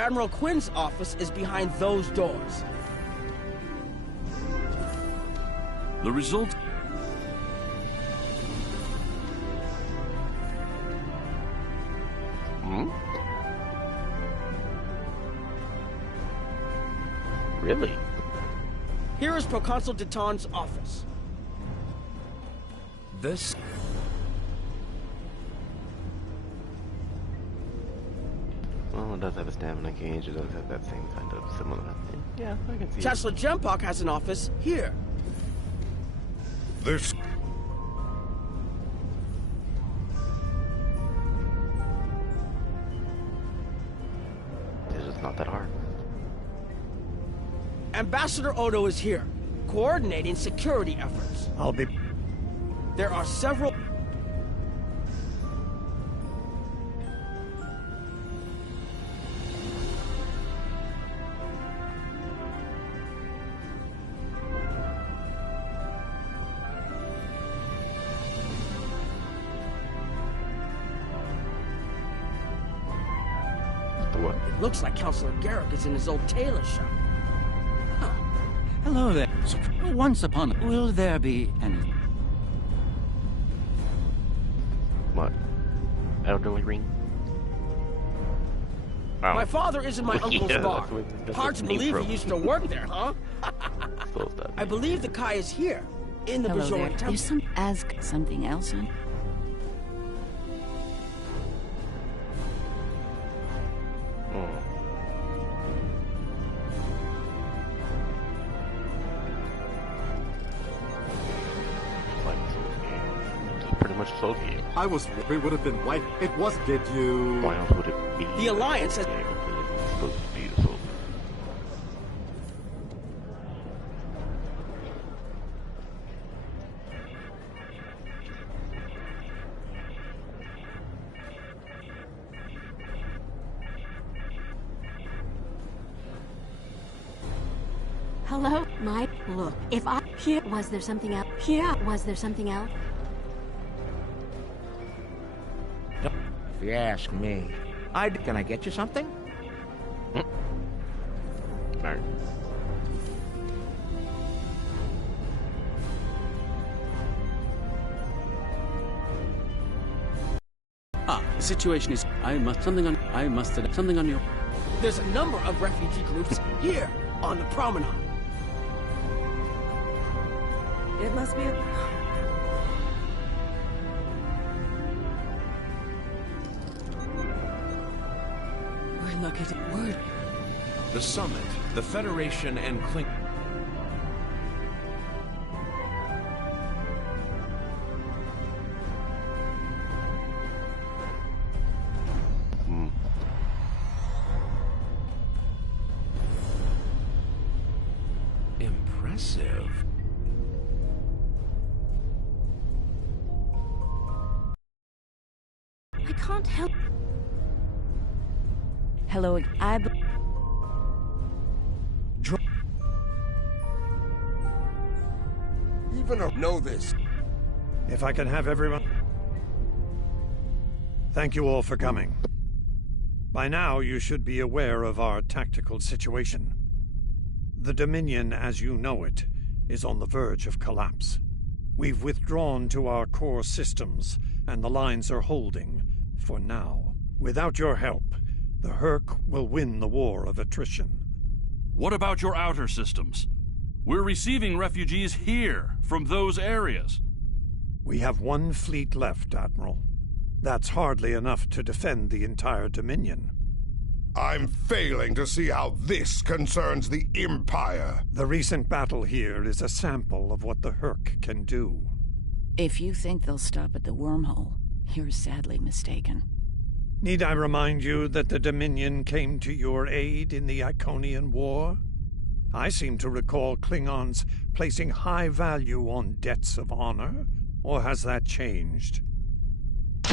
Admiral Quinn's office is behind those doors. The result... Really? Here is Proconsul Deton's office. This... Well, it does have a stamina gauge. It does have that same kind of similar thing. Yeah, I can see Chancellor Jempok has an office here. This... It's just not that hard. Ambassador Odo is here, coordinating security efforts. I'll be... There are several... What? It looks like Counselor Garrick is in his old tailor shop. Hello there. Once upon... Will there be any... What? Elderly ring? Oh. My father is in my uncle's bar. That's Hard to what believe from. he used to work there, huh? So sad. I believe the Kai is here, in the Hello Bajoran there. temple. There's some... Ask something else on... Pretty much Soul game. I was... We would have been white. It was... Did you... Why else would it be? The Alliance has... Yeah, because it's supposed to be a Soul. Hello, Mike. Look, if I... Here, was there something else? Here, was there something else? If you ask me, can I get you something? Alright. The situation is... I must have something on you. There's a number of refugee groups here, on the promenade. It must be a... We're lucky to... We're... The Summit, the Federation, and Clink... Impressive. I can't help... Hello, Even know this. If I can have everyone... Thank you all for coming. By now, you should be aware of our tactical situation. The Dominion, as you know it, is on the verge of collapse. We've withdrawn to our core systems, and the lines are holding, for now. Without your help, the Herc will win the war of attrition. What about your outer systems? We're receiving refugees here, from those areas. We have one fleet left, Admiral. That's hardly enough to defend the entire Dominion. I'm failing to see how this concerns the Empire. The recent battle here is a sample of what the Herc can do. If you think they'll stop at the wormhole, you're sadly mistaken. Need I remind you that the Dominion came to your aid in the Iconian War? I seem to recall Klingons placing high value on debts of honor, or has that changed?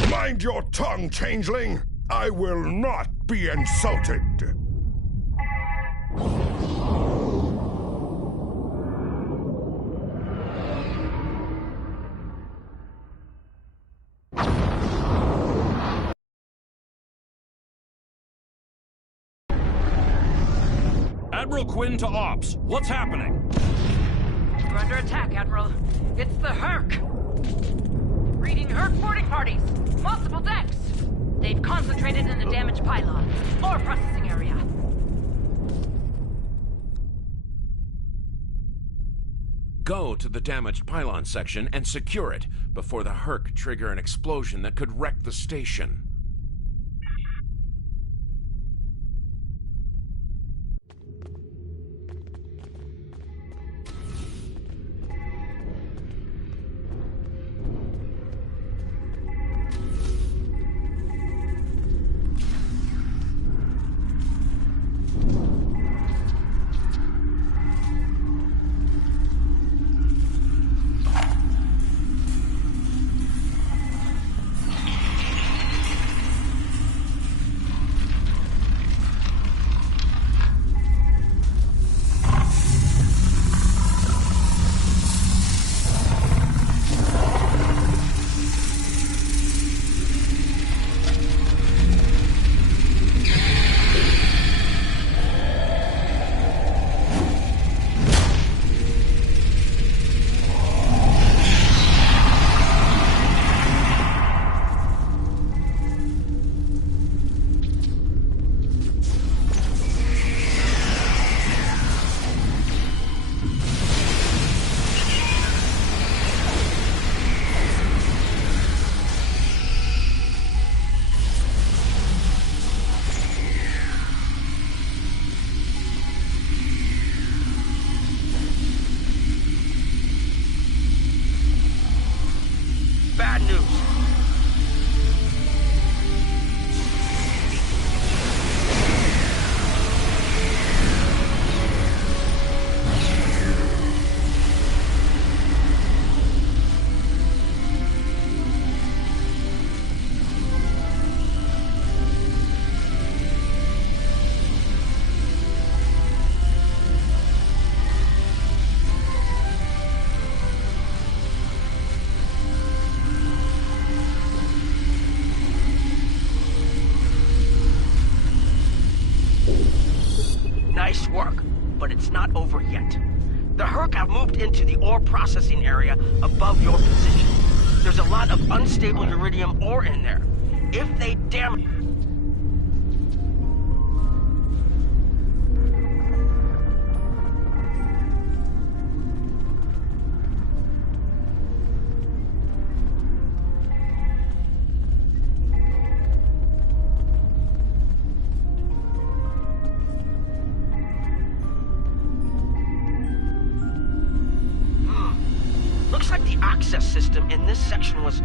Mind your tongue, changeling! I will not be insulted! Admiral Quinn to Ops. What's happening? We're under attack, Admiral. It's the Herc. Reading Herc boarding parties. Multiple decks. They've concentrated in the damaged pylon. Ore processing area. Go to the damaged pylon section and secure it before the Herc trigger an explosion that could wreck the station. Bad news. Nice work, but it's not over yet. The Herc have moved into the ore processing area above your position. There's a lot of unstable uridium ore in there. If they damage... Looks like the access system in this section was...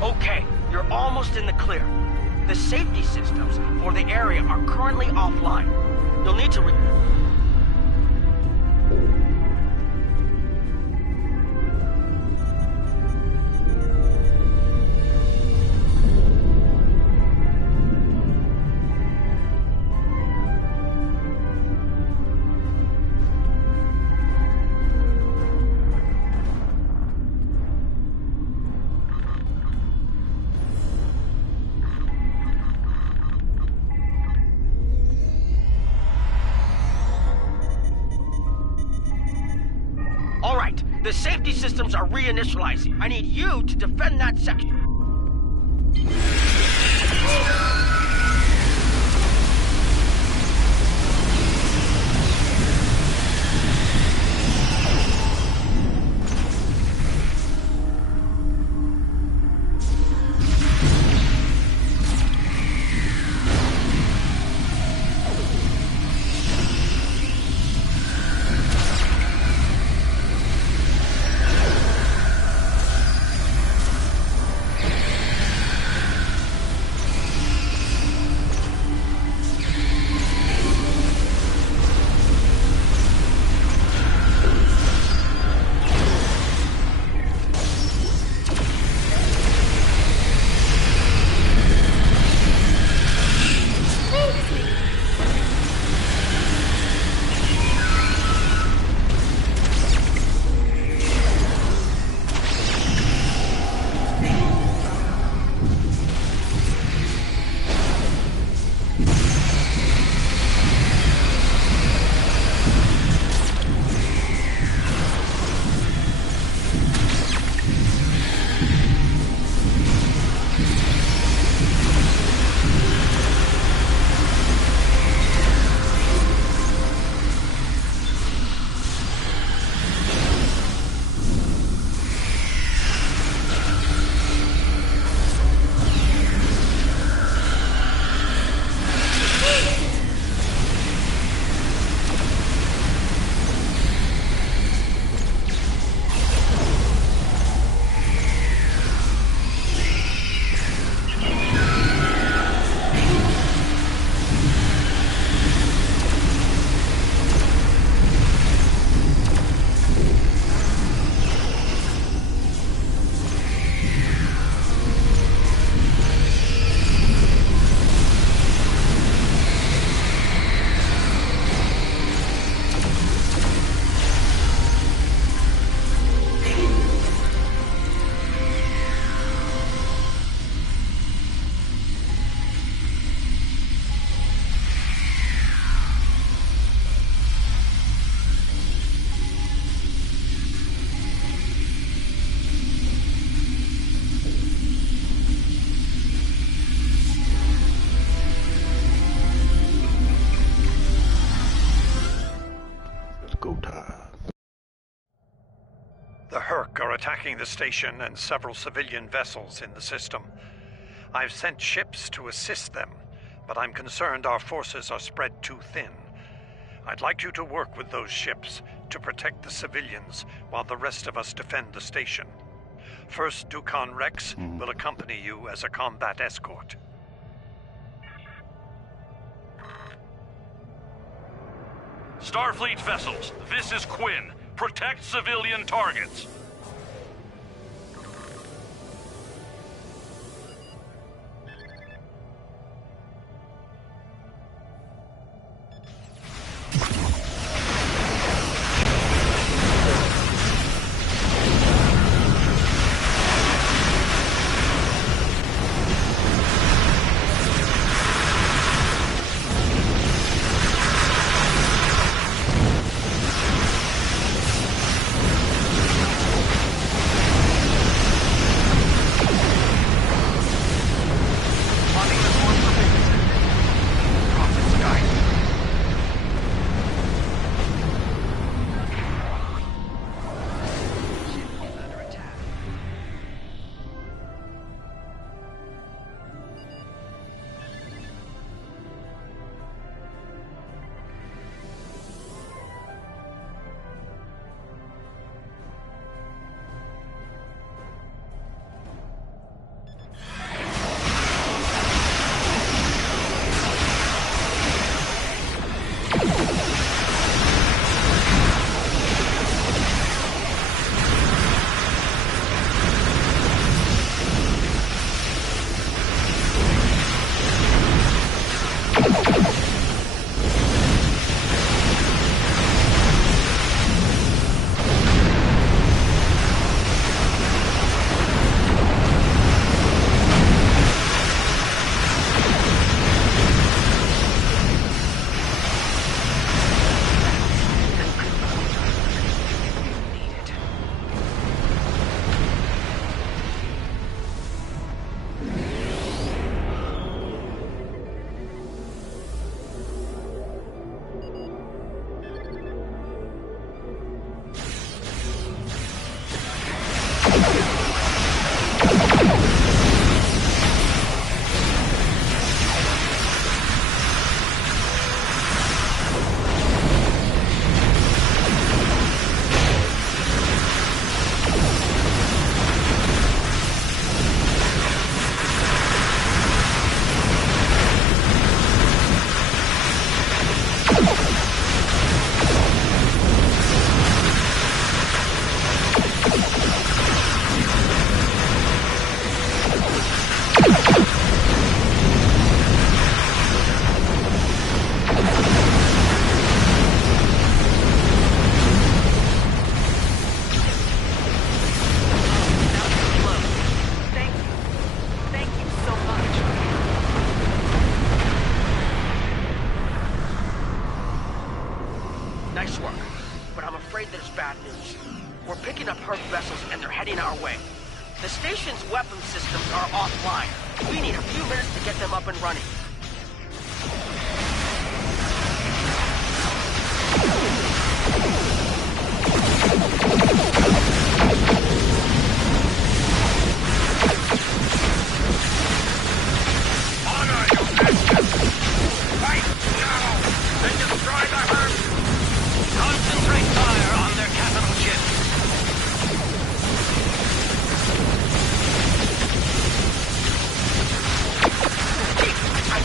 Okay, you're almost in the clear. The safety systems for the area are currently offline. You'll need to The safety systems are reinitializing. I need you to defend that section. The Herc are attacking the station and several civilian vessels in the system. I've sent ships to assist them, but I'm concerned our forces are spread too thin. I'd like you to work with those ships to protect the civilians while the rest of us defend the station. First, Dukan Rex will accompany you as a combat escort. Starfleet vessels, this is Quinn. Protect civilian targets. Nice work. But I'm afraid there's bad news. We're picking up Herc vessels and they're heading our way. The station's weapon systems are offline. We need a few minutes to get them up and running. Honor your master! Fight now! Then destroy the Herc! Concentrate fire on their capital ship! Chief, I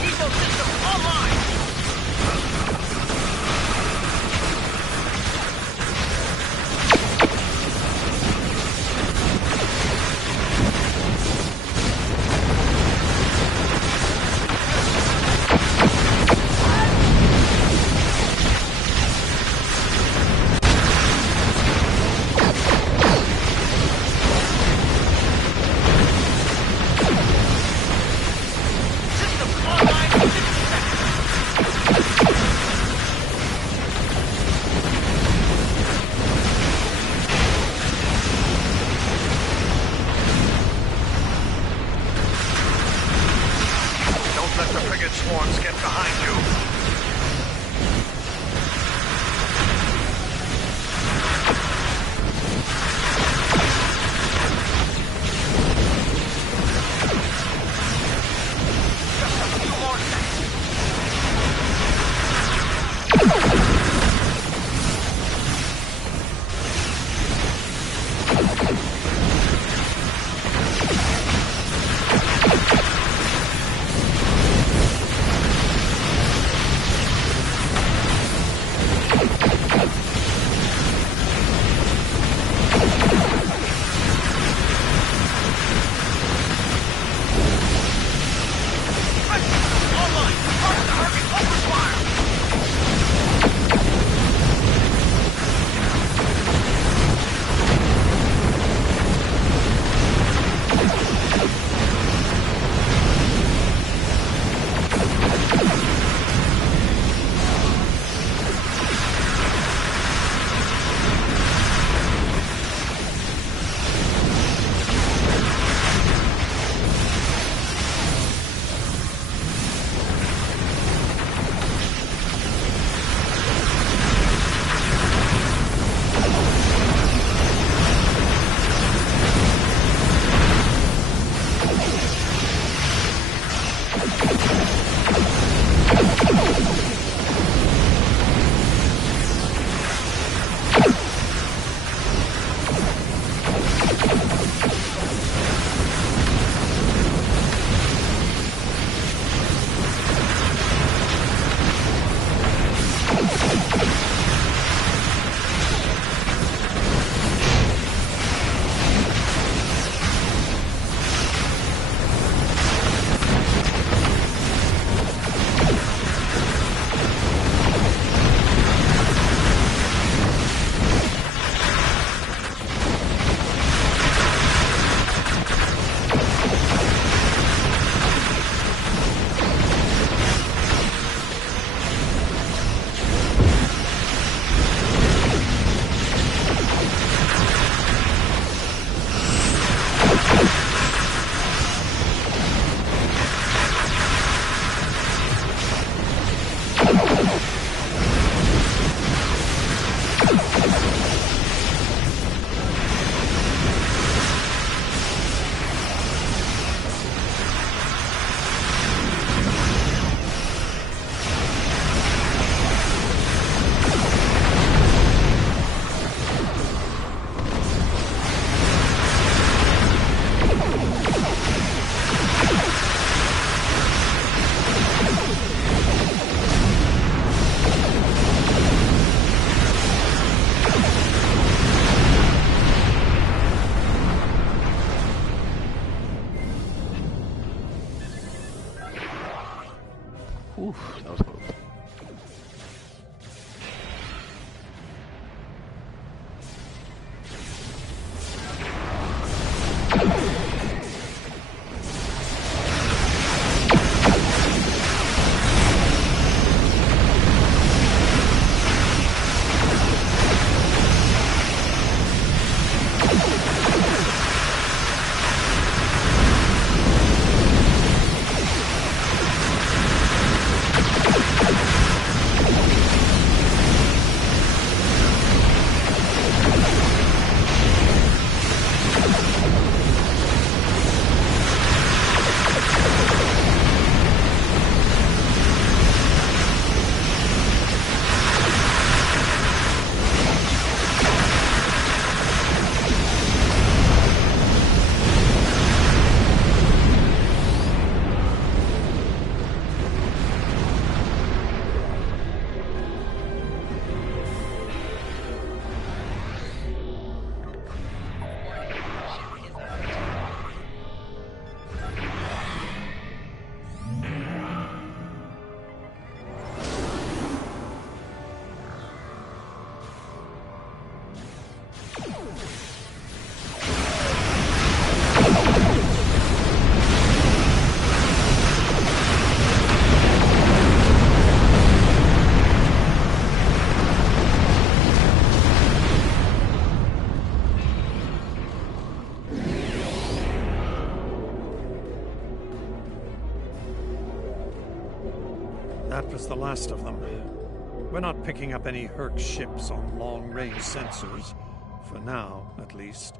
That was the last of them. We're not picking up any Herc ships on long-range sensors. For now, at least.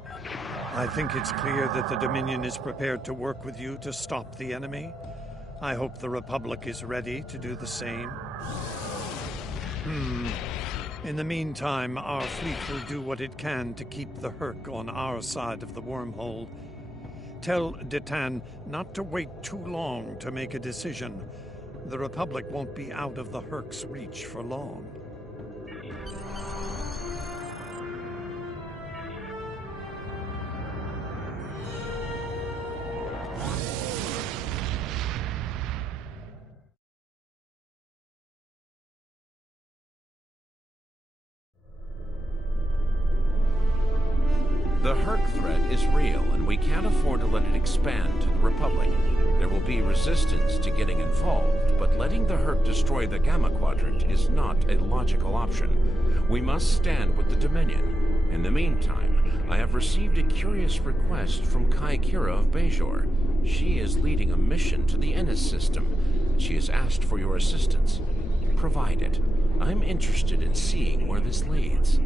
I think it's clear that the Dominion is prepared to work with you to stop the enemy. I hope the Republic is ready to do the same. In the meantime, our fleet will do what it can to keep the Herc on our side of the wormhole. Tell Detan not to wait too long to make a decision. The Republic won't be out of the Herc's reach for long. The Herc threat is real, and we can't afford to let it expand to the Republic. There will be resistance to getting involved, but letting the Herc destroy the Gamma Quadrant is not a logical option. We must stand with the Dominion. In the meantime, I have received a curious request from Kai Kira of Bajor. She is leading a mission to the Ennis system. She has asked for your assistance. Provide it. I'm interested in seeing where this leads.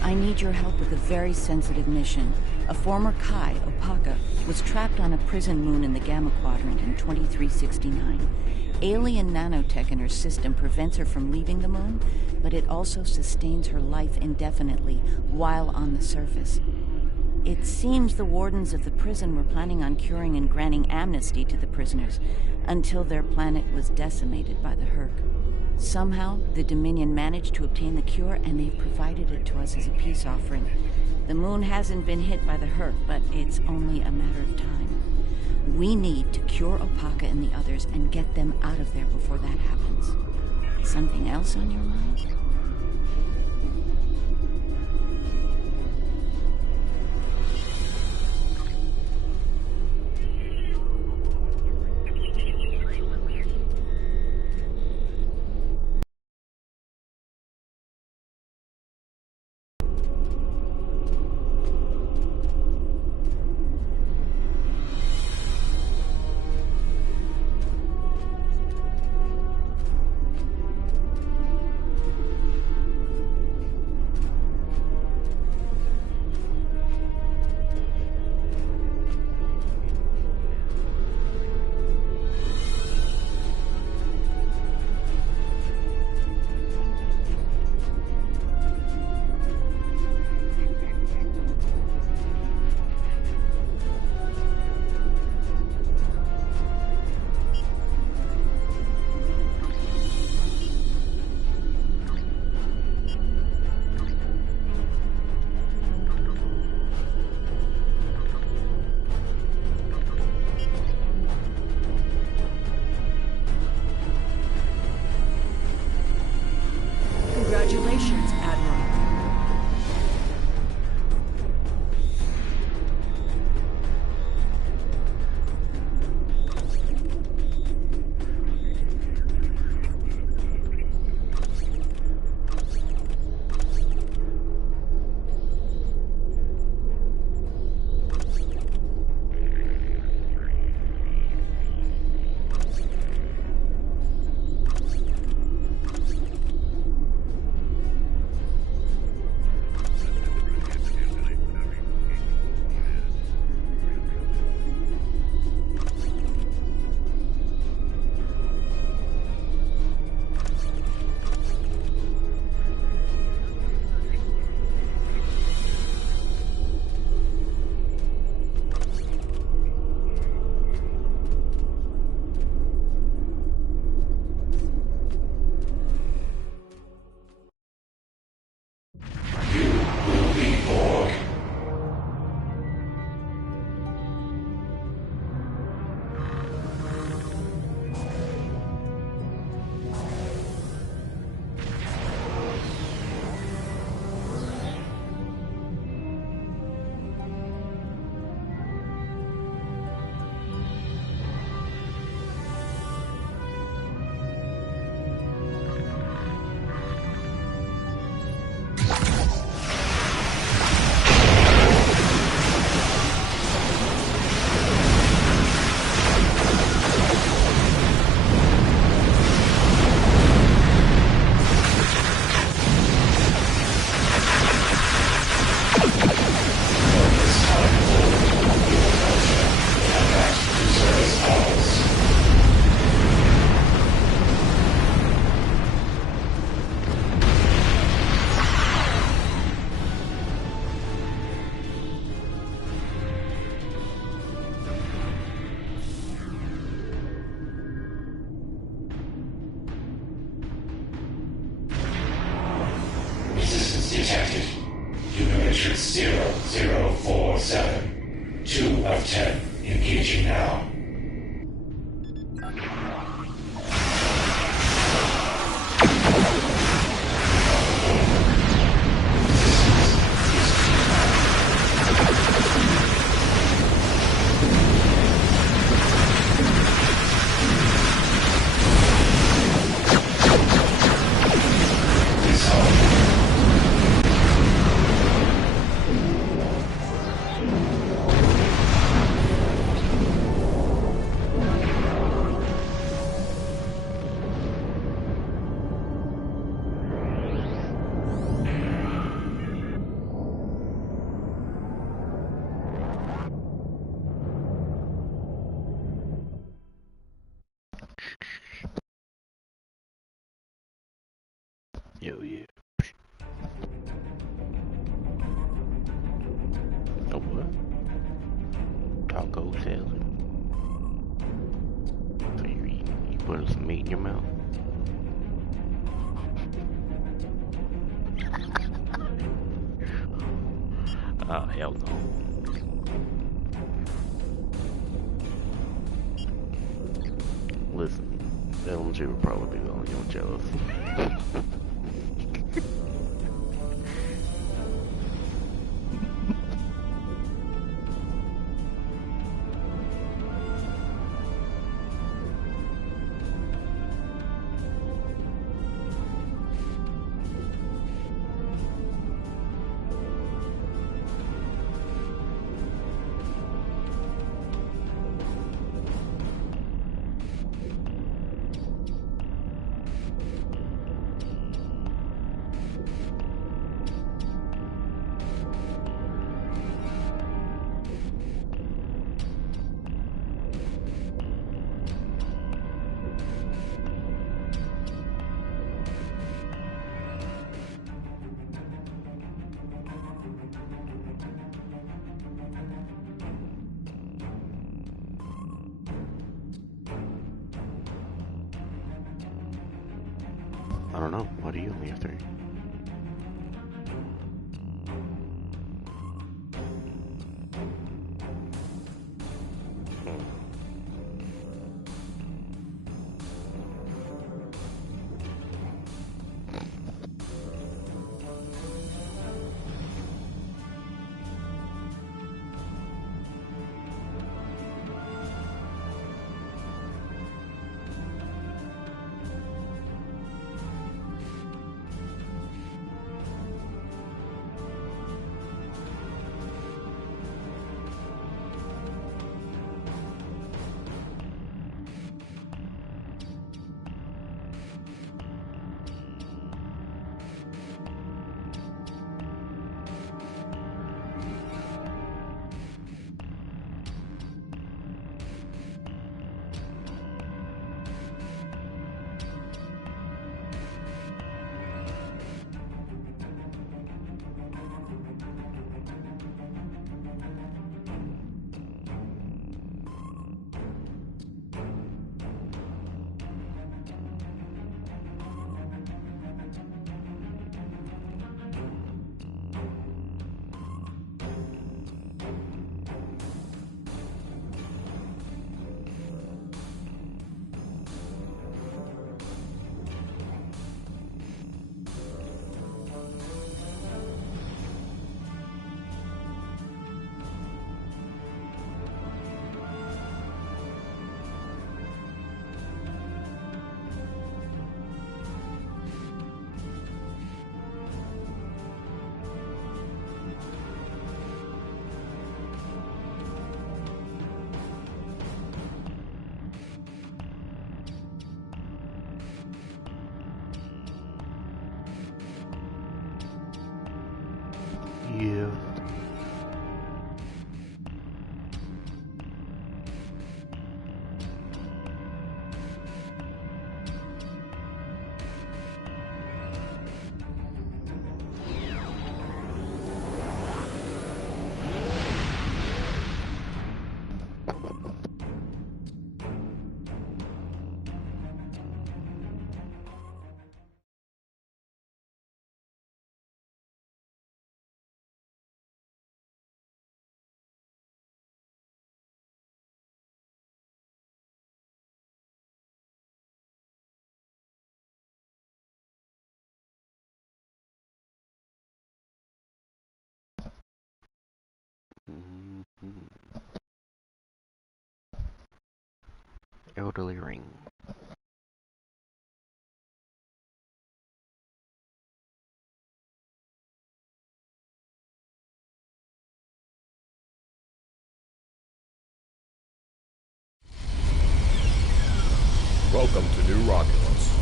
I need your help with a very sensitive mission. A former Kai, Opaka, was trapped on a prison moon in the Gamma Quadrant in 2369. Alien nanotech in her system prevents her from leaving the moon, but it also sustains her life indefinitely while on the surface. It seems the wardens of the prison were planning on curing and granting amnesty to the prisoners until their planet was decimated by the Herc. Somehow, the Dominion managed to obtain the cure, and they've provided it to us as a peace offering. The moon hasn't been hit by the Herc, but it's only a matter of time. We need to cure Opaka and the others and get them out of there before that happens. Something else on your mind? detected. Human matrix 0047. 2 of 10. Engaging now. Yo, yeah. Oh, what? Taco salad? So you putting some meat in your mouth? Oh, hell no. Listen, LMG would probably be the only one jealous. I don't know. What do you only have 3? elderly ring. Welcome to New Romulus.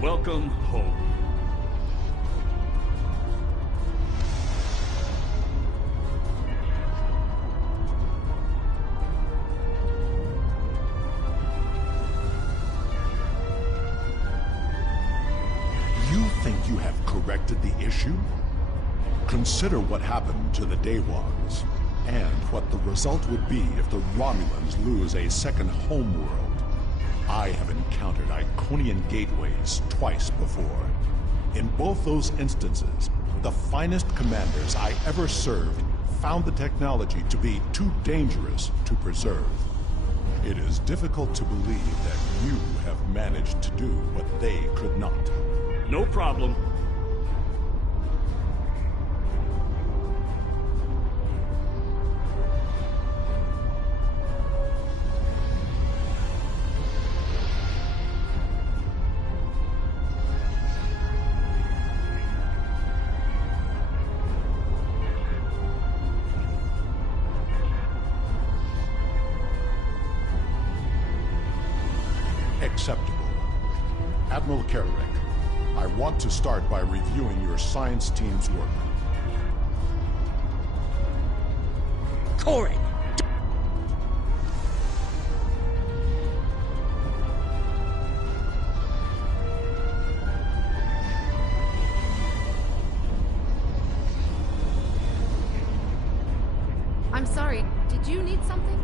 Welcome home. You think you have corrected the issue? Consider what happened to the Daewons, and what the result would be if the Romulans lose a second homeworld. I have encountered Iconian gateways twice before. In both those instances, the finest commanders I ever served found the technology to be too dangerous to preserve. It is difficult to believe that you have managed to do what they could not. No problem. Acceptable. Admiral Carrick, I want to start by reviewing your science team's work. Corey! I'm sorry, did you need something?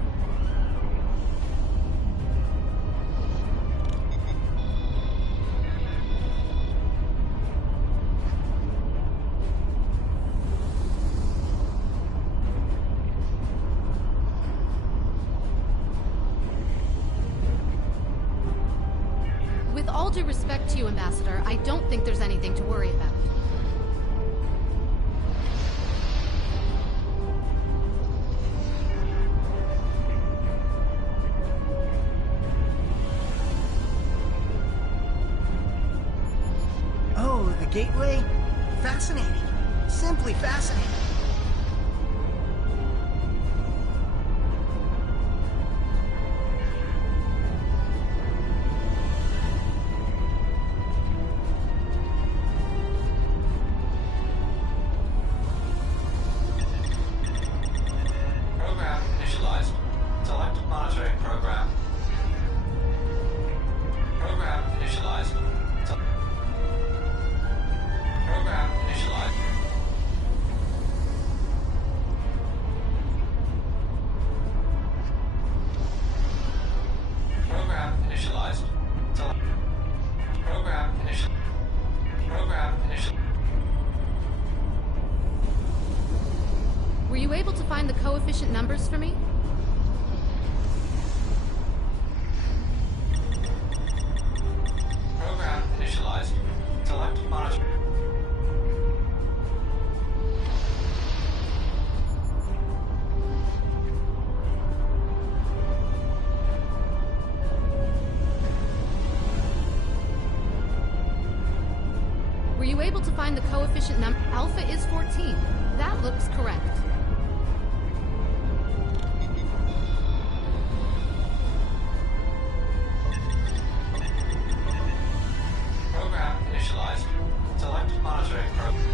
With all due respect to you, Ambassador, I don't think there's anything to worry about. Oh, the gateway? Fascinating. Simply fascinating. Program initialized. Select monitoring program. Program initialized. Program initialized. Program initialized. Program initialized. Program initialized. Were you able to find the coefficient numbers for me? Program initialized. Select monitor. Were you able to find the coefficient number? Alpha is 14. That looks correct. Program initialized. Select monitoring program.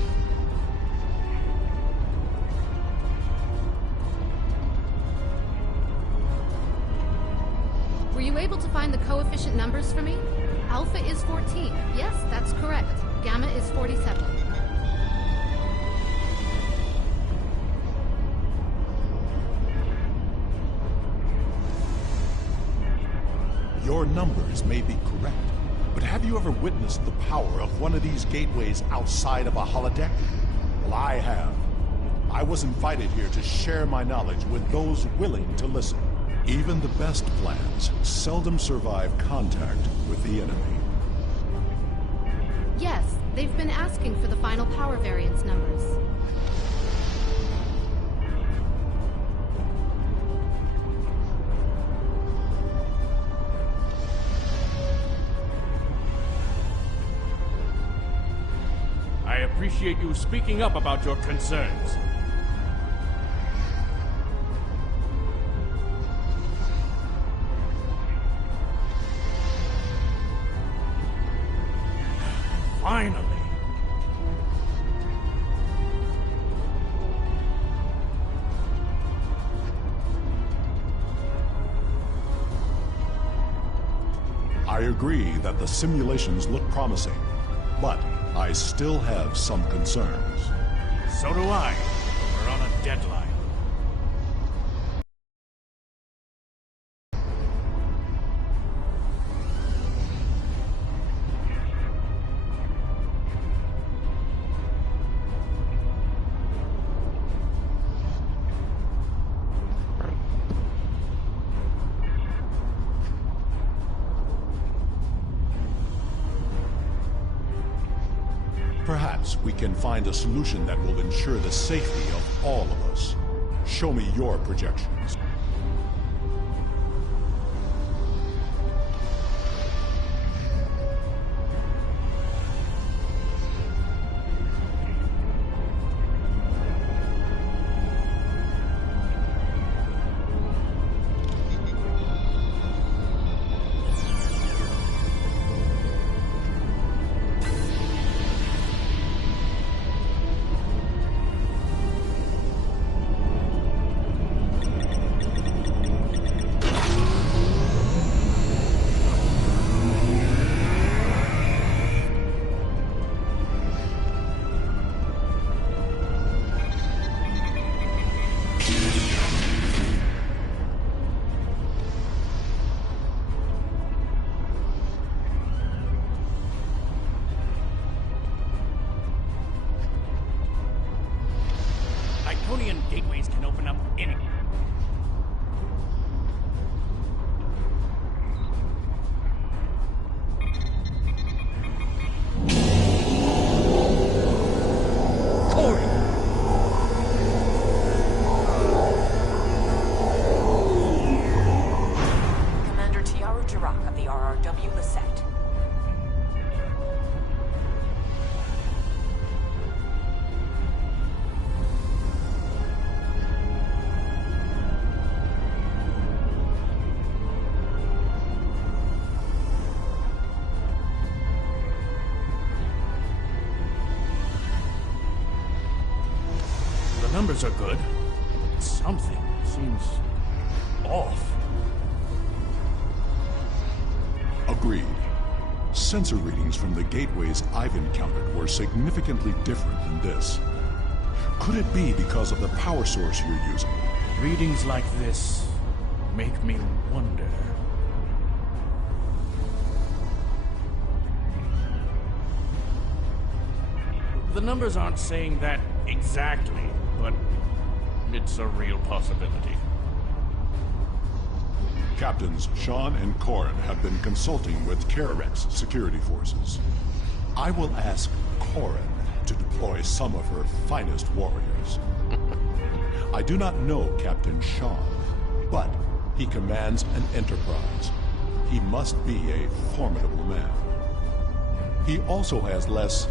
Were you able to find the coefficient numbers for me? Alpha is 14. Yes, that's correct. Gamma is 47. Your numbers may be correct, but have you ever witnessed the power of one of these gateways outside of a holodeck? Well, I have. I was invited here to share my knowledge with those willing to listen. Even the best plans seldom survive contact with the enemy. Yes, they've been asking for the final power variance numbers. I appreciate you speaking up about your concerns. Finally. I agree that the simulations look promising, but I still have some concerns. So do I. We're on a deadline. Perhaps we can find a solution that will ensure the safety of all of us. Show me your projections. Gateways can open up any... Commander Tiaru Jirak of the RRW Lisette. The numbers are good, but something seems off. Agreed. Sensor readings from the gateways I've encountered were significantly different than this. Could it be because of the power source you're using? Readings like this make me wonder. The numbers aren't saying that exactly, but it's a real possibility. Captains Sean and Corin have been consulting with Kararek's security forces. I will ask Corin to deploy some of her finest warriors. I do not know Captain Sean, but he commands an enterprise. He must be a formidable man. He also has less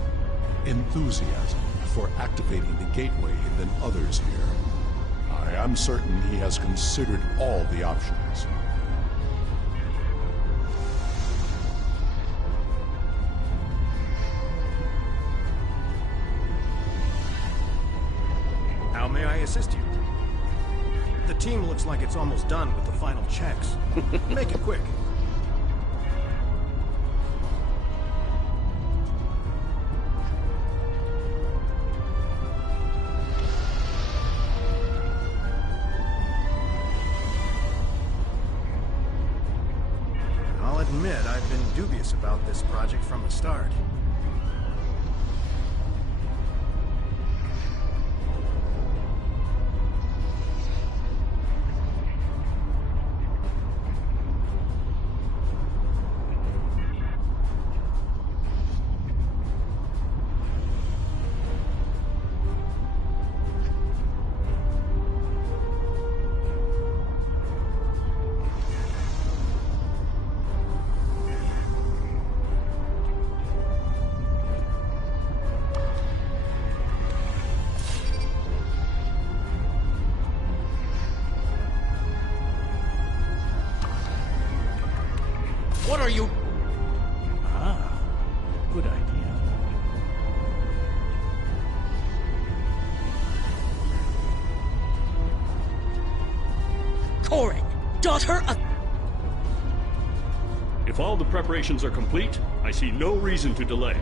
enthusiasm for activating the gateway than others here. I am certain he has considered all the options. How may I assist you? The team looks like it's almost done with the final checks. Make it quick. admit I've been dubious about this project from the start. What are you... Ah, good idea. Corin, daughter of... If all the preparations are complete, I see no reason to delay.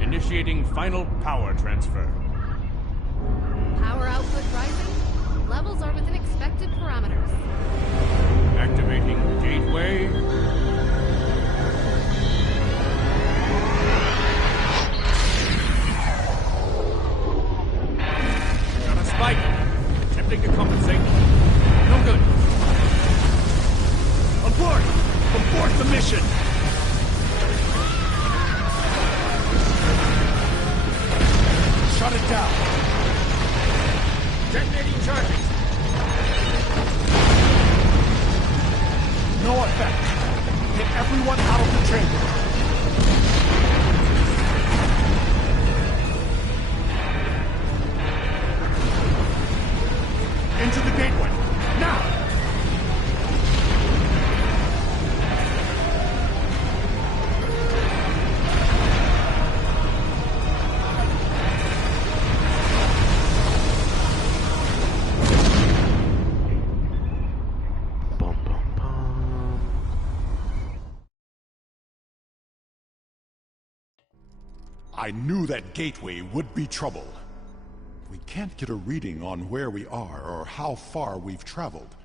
Initiating final power transfer. Power output rising. Levels are within expected parameters. Activating gateway. Got a spike. Attempting to compensate. No good. Abort! Abort the mission! Shut it down. Detonating charges. No effect. Get everyone out of the chamber. Into the gateway. Now! I knew that gateway would be trouble. We can't get a reading on where we are or how far we've traveled.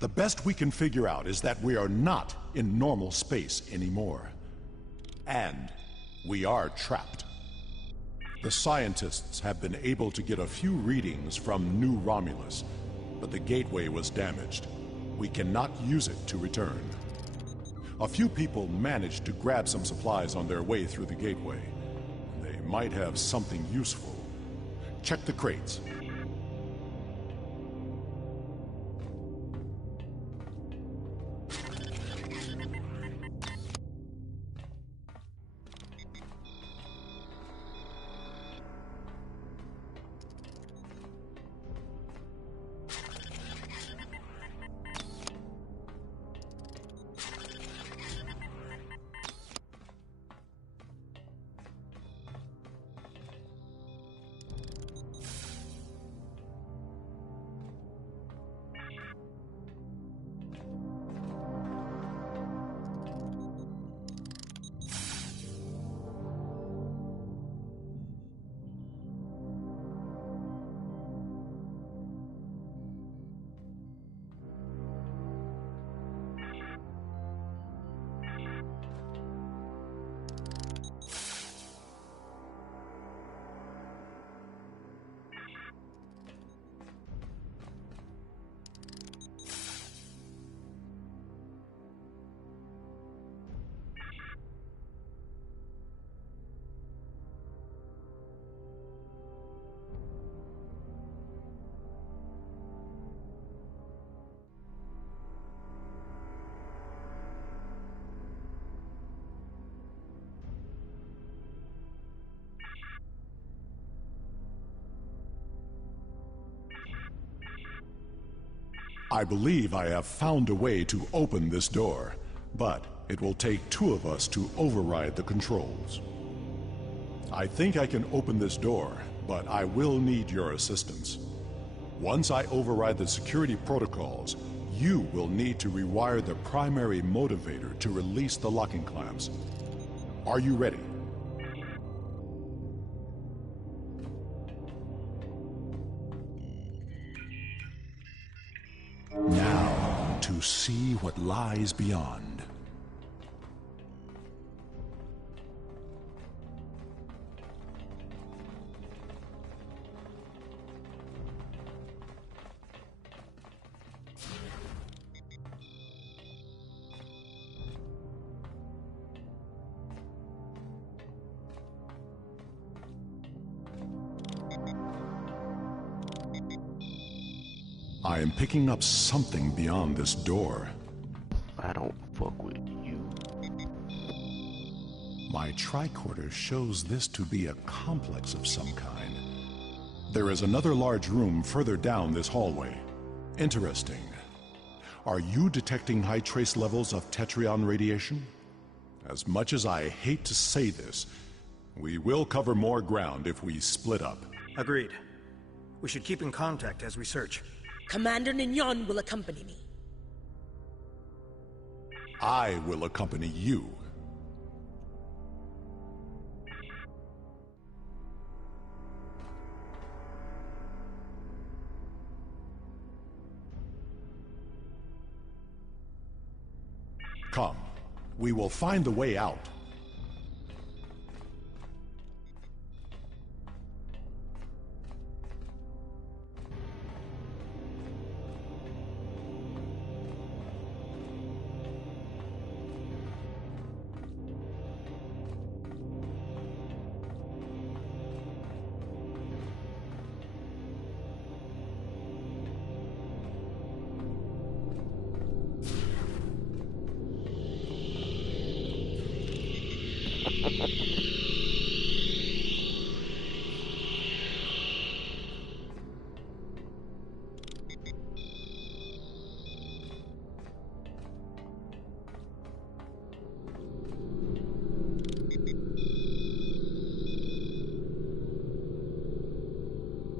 The best we can figure out is that we are not in normal space anymore. And we are trapped. The scientists have been able to get a few readings from New Romulus, but the gateway was damaged. We cannot use it to return. A few people managed to grab some supplies on their way through the gateway. They might have something useful. Check the crates. I believe I have found a way to open this door, but it will take two of us to override the controls. I think I can open this door, but I will need your assistance. Once I override the security protocols, You will need to rewire the primary motivator to release the locking clamps. Are you ready? Now, to see what lies beyond. I am picking up something beyond this door. I don't fuck with you. My tricorder shows this to be a complex of some kind. There is another large room further down this hallway. Interesting. Are you detecting high trace levels of Tetrion radiation? As much as I hate to say this, we will cover more ground if we split up. Agreed. We should keep in contact as we search. Commander Nignon will accompany me. I will accompany you. Come, we will find the way out.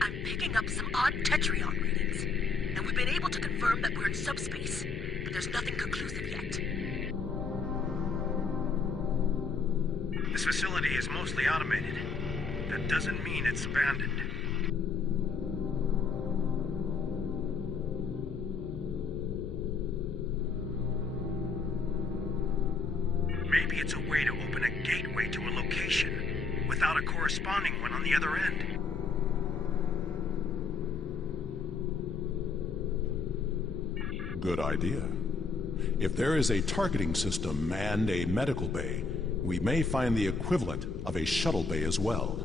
I'm picking up some odd Tetrion readings, and we've been able to confirm that we're in subspace, but there's nothing conclusive yet. This facility is mostly automated. That doesn't mean it's abandoned. Maybe it's a way to open a gateway to a location, without a corresponding one on the other end. Good idea. If there is a targeting system and a medical bay, we may find the equivalent of a shuttle bay as well.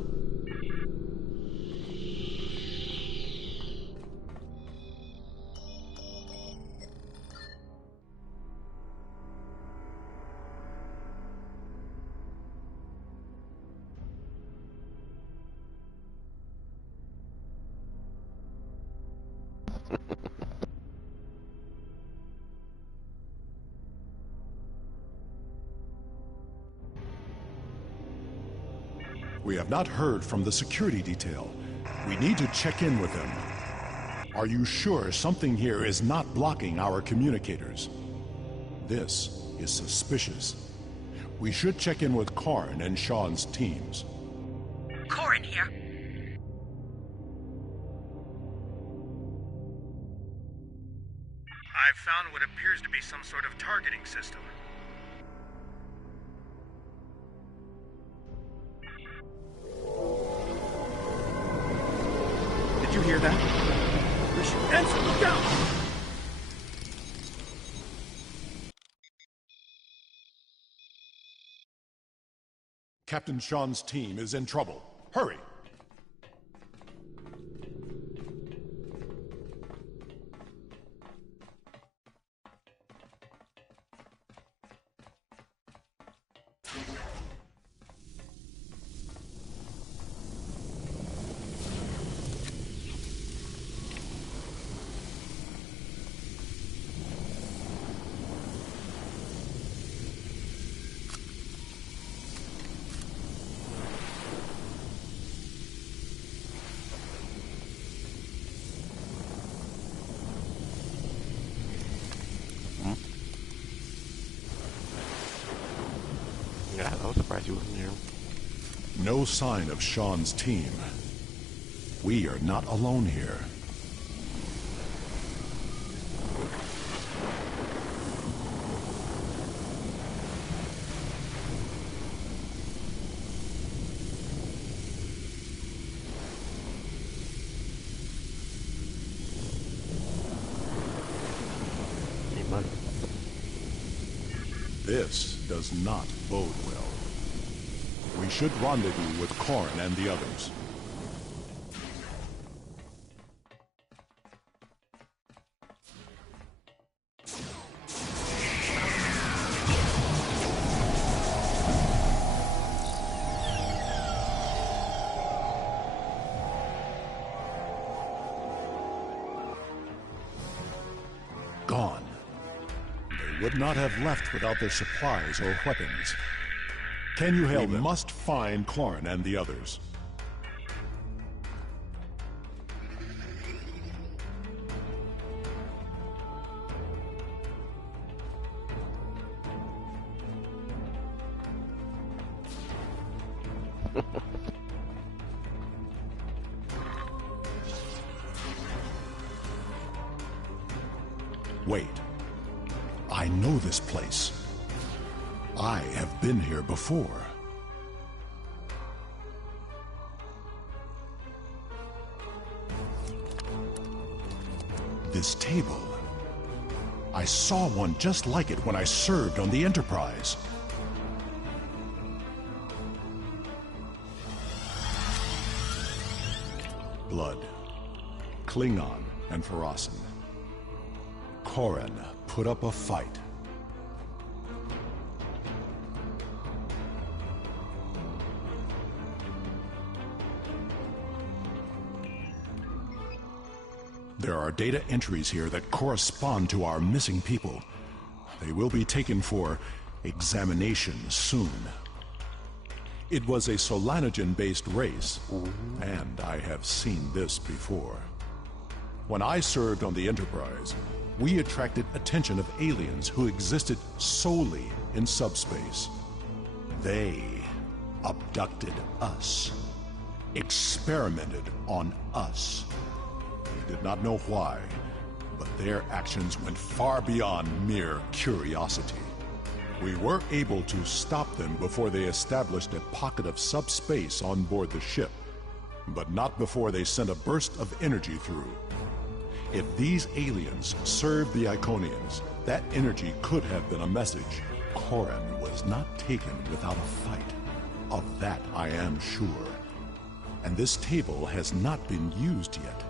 We have not heard from the security detail. We need to check in with them. Are you sure something here is not blocking our communicators? This is suspicious. We should check in with Karn and Sean's teams. Corin here. I've found what appears to be some sort of targeting system. Did you hear that? We should answer. Look out! Captain Sean's team is in trouble. Hurry! no sign of Sean's team. We are not alone here. This does not bode well. We should rendezvous with Corrin and the others. Gone. They would not have left without their supplies or weapons. Can you hail them? We must find Corrin and the others. Wait. I know this place. I have been here before. This table. I saw one just like it when I served on the Enterprise. Blood. Klingon and Farasan. Corrin put up a fight. There are data entries here that correspond to our missing people. They will be taken for examination soon. It was a Solanogen-based race, and I have seen this before. When I served on the Enterprise, we attracted attention of aliens who existed solely in subspace. They abducted us, experimented on us. We did not know why, but their actions went far beyond mere curiosity. We were able to stop them before they established a pocket of subspace on board the ship, but not before they sent a burst of energy through. If these aliens served the Iconians, that energy could have been a message. Corrin was not taken without a fight. Of that I am sure. And this table has not been used yet.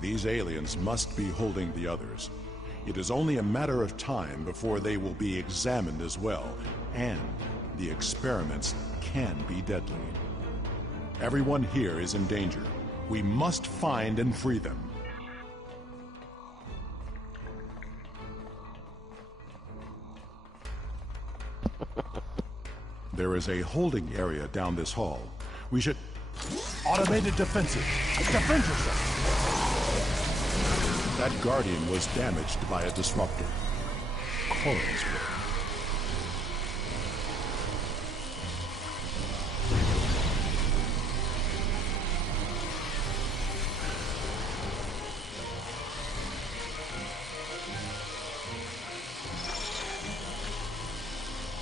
These aliens must be holding the others. It is only a matter of time before they will be examined as well, and the experiments can be deadly. Everyone here is in danger. We must find and free them. There is a holding area down this hall. We should... Automated defensive! Defend yourself! That Guardian was damaged by a disruptor. Corrin's work.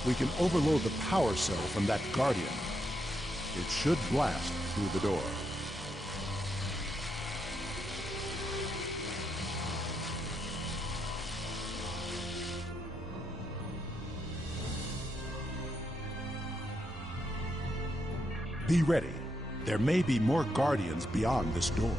We can overload the power cell from that Guardian. It should blast through the door. Be ready. There may be more Guardians beyond this door.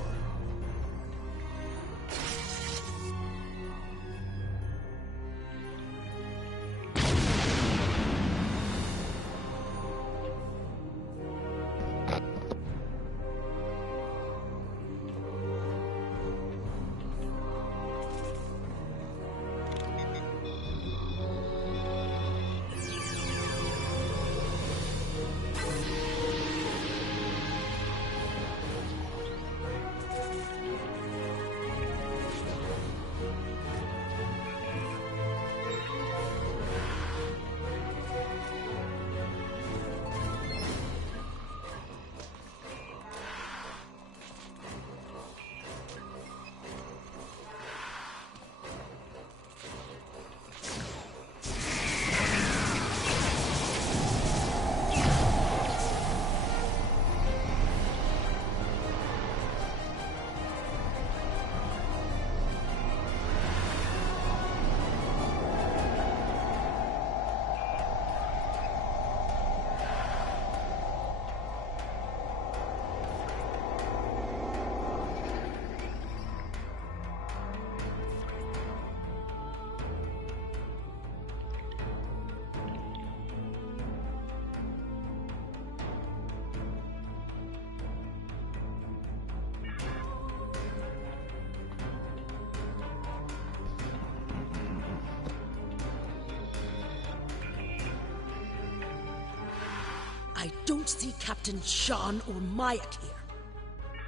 I don't see Captain Sean or Mayak here.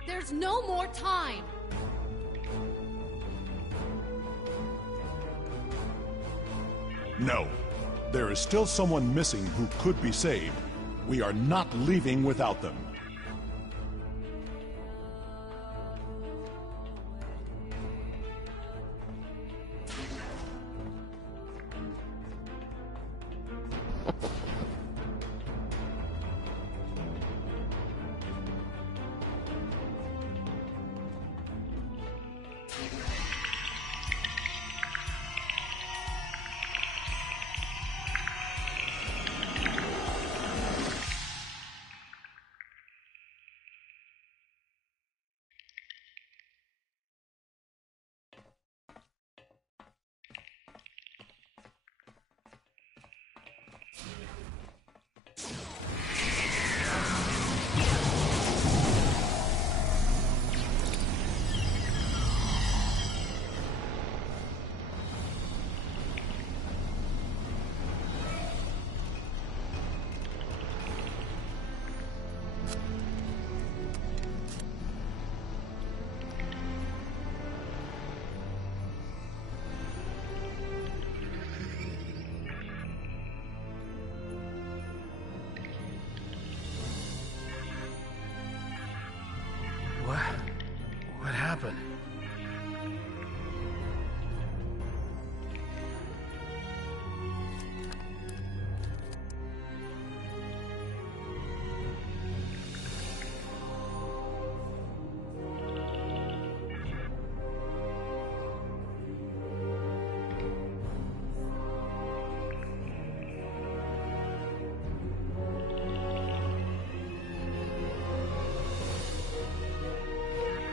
There's no more time! No. There is still someone missing who could be saved. We are not leaving without them. What happened?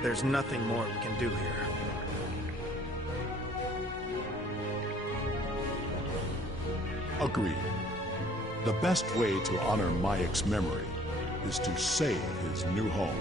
There's nothing more we can do here. Agreed. The best way to honor Mayak's memory is to save his new home.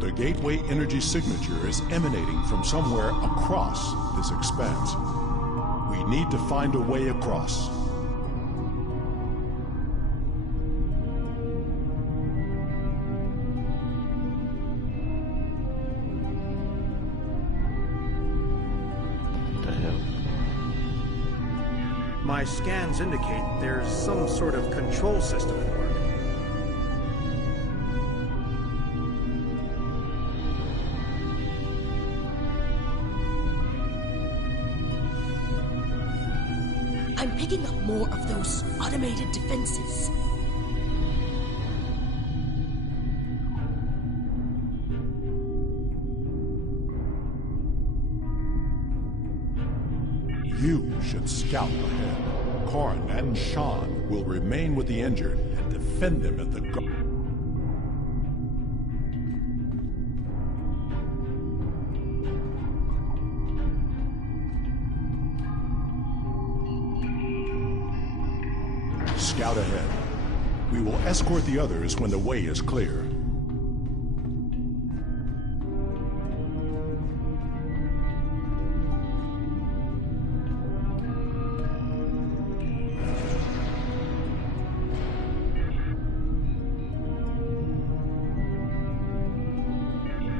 The gateway energy signature is emanating from somewhere across this expanse. We need to find a way across. What the hell? My scans indicate there's some sort of control system at work. I'm picking up more of those automated defenses. You should scout ahead. Korn and Sean will remain with the injured and defend them at the guard. Scout ahead. We will escort the others when the way is clear.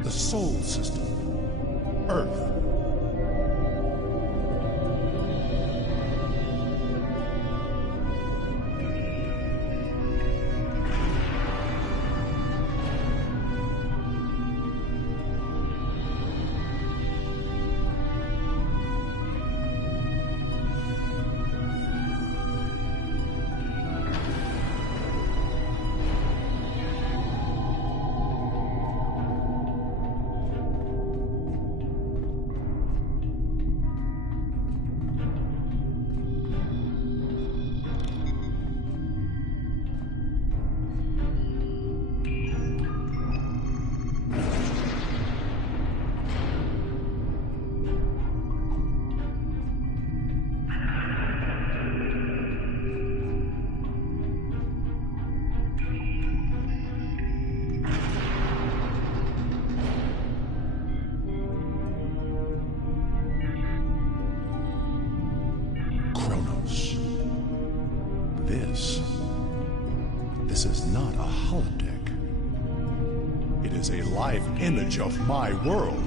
The Sol System. Earth. This is not a holodeck. It is a live image of my world.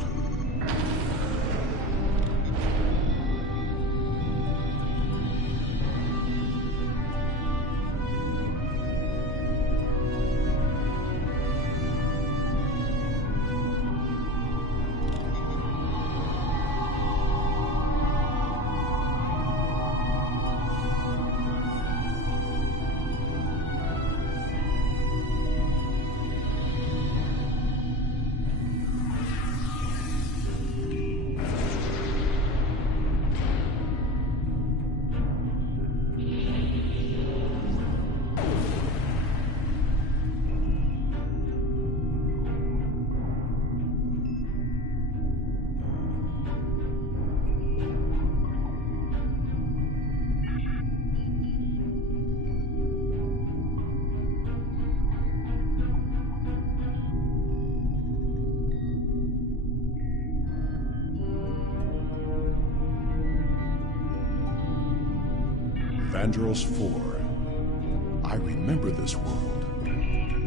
Vandros 4. I remember this world.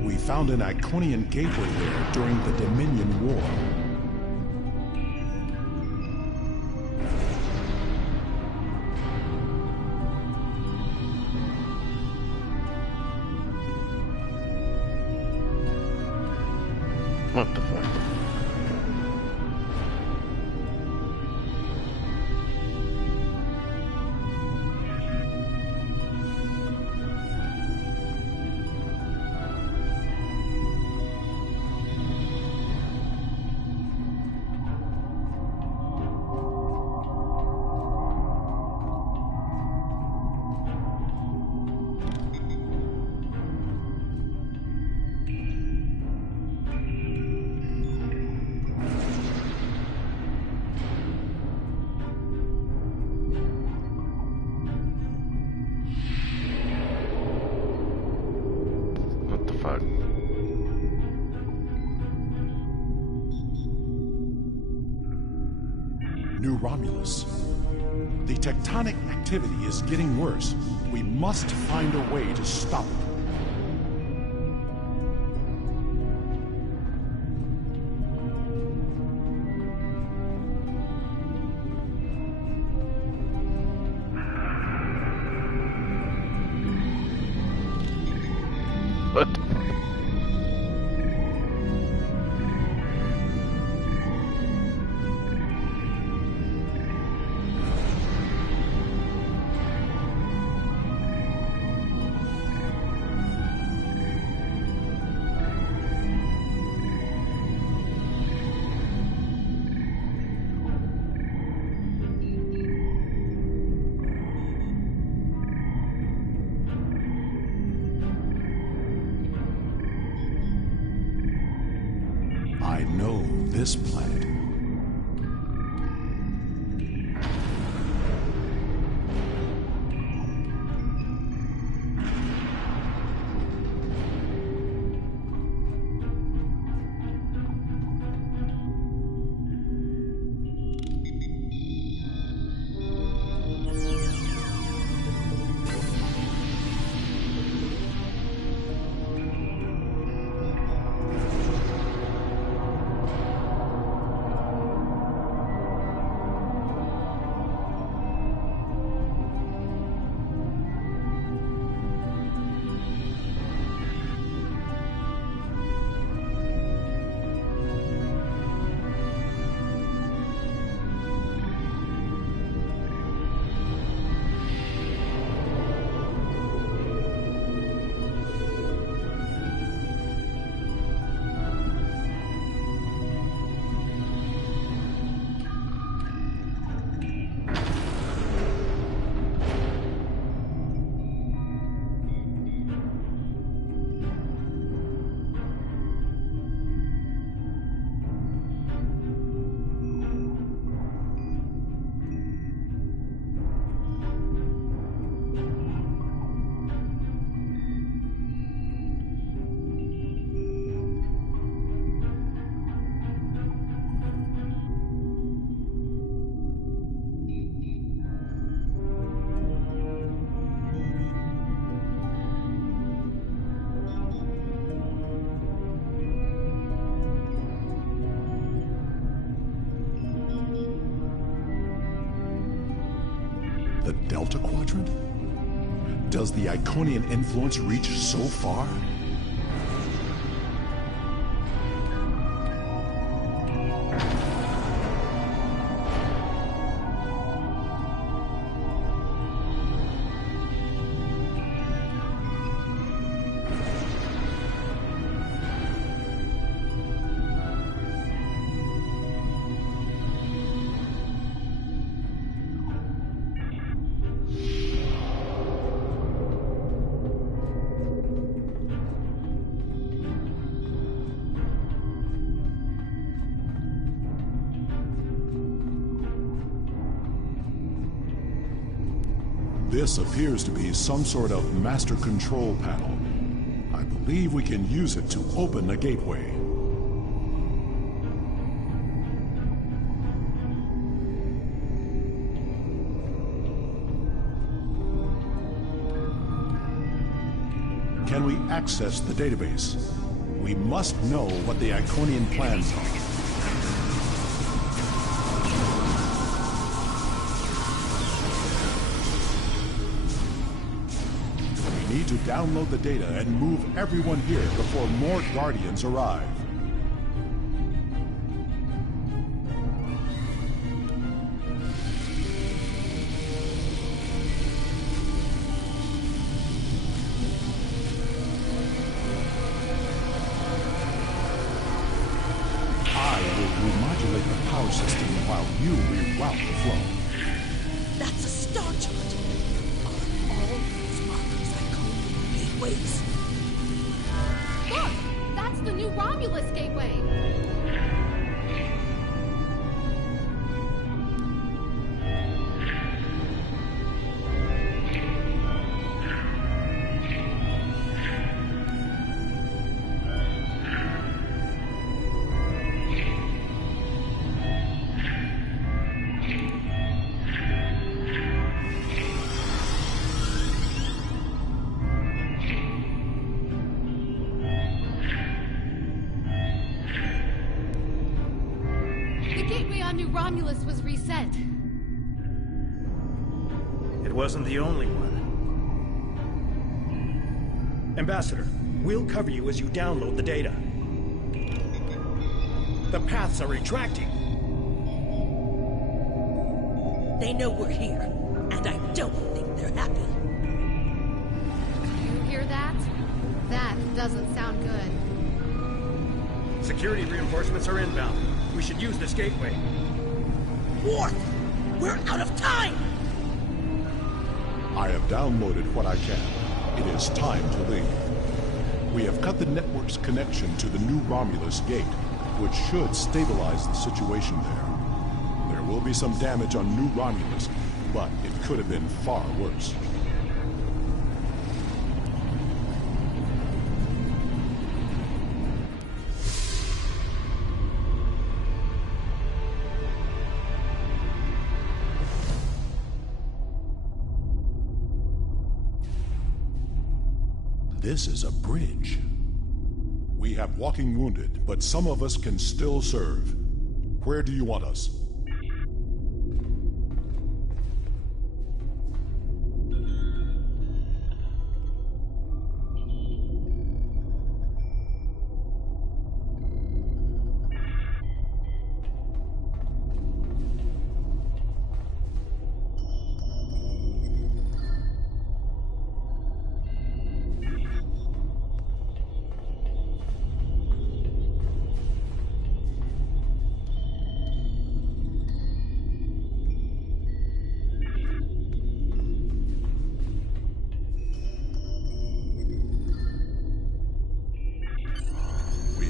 We found an Iconian gateway there during the Dominion War. What the fuck? New Romulus. The tectonic activity is getting worse. We must find a way to stop it. What? I know this planet. The Delta Quadrant? Does the Iconian influence reach so far? This appears to be some sort of master control panel. I believe we can use it to open a gateway. Can we access the database? We must know what the Iconian plans are. We need to download the data and move everyone here before more Guardians arrive. I will remodulate the power system while you reroute the flow. That's a star chart. Are all these markers Iconian gateways? Look! That's the new Romulus gateway! Romulus was reset. It wasn't the only one. Ambassador, we'll cover you as you download the data. The paths are retracting. They know we're here, and I don't think they're happy. You hear that? That doesn't sound good. Security reinforcements are inbound. We should use this gateway. Worf! We're out of time! I have downloaded what I can. It is time to leave. We have cut the network's connection to the new Romulus gate, which should stabilize the situation there. There will be some damage on new Romulus, but it could have been far worse. This is a bridge. We have walking wounded, but some of us can still serve. Where do you want us?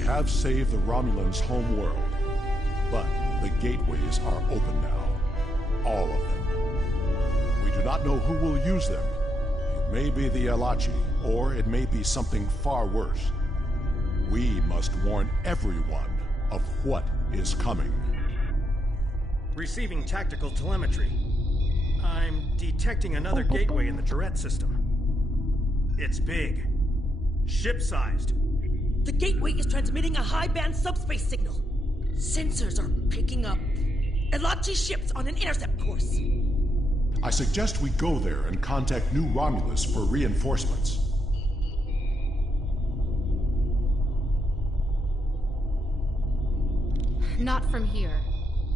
Have saved the Romulans' home world, but the gateways are open now. All of them. We do not know who will use them. It may be the Elachi, or it may be something far worse. We must warn everyone of what is coming. Receiving tactical telemetry. I'm detecting another gateway in the Jarrett system. It's big. Ship-sized. The gateway is transmitting a high-band subspace signal. Sensors are picking up Elachi ships on an intercept course. I suggest we go there and contact New Romulus for reinforcements. Not from here.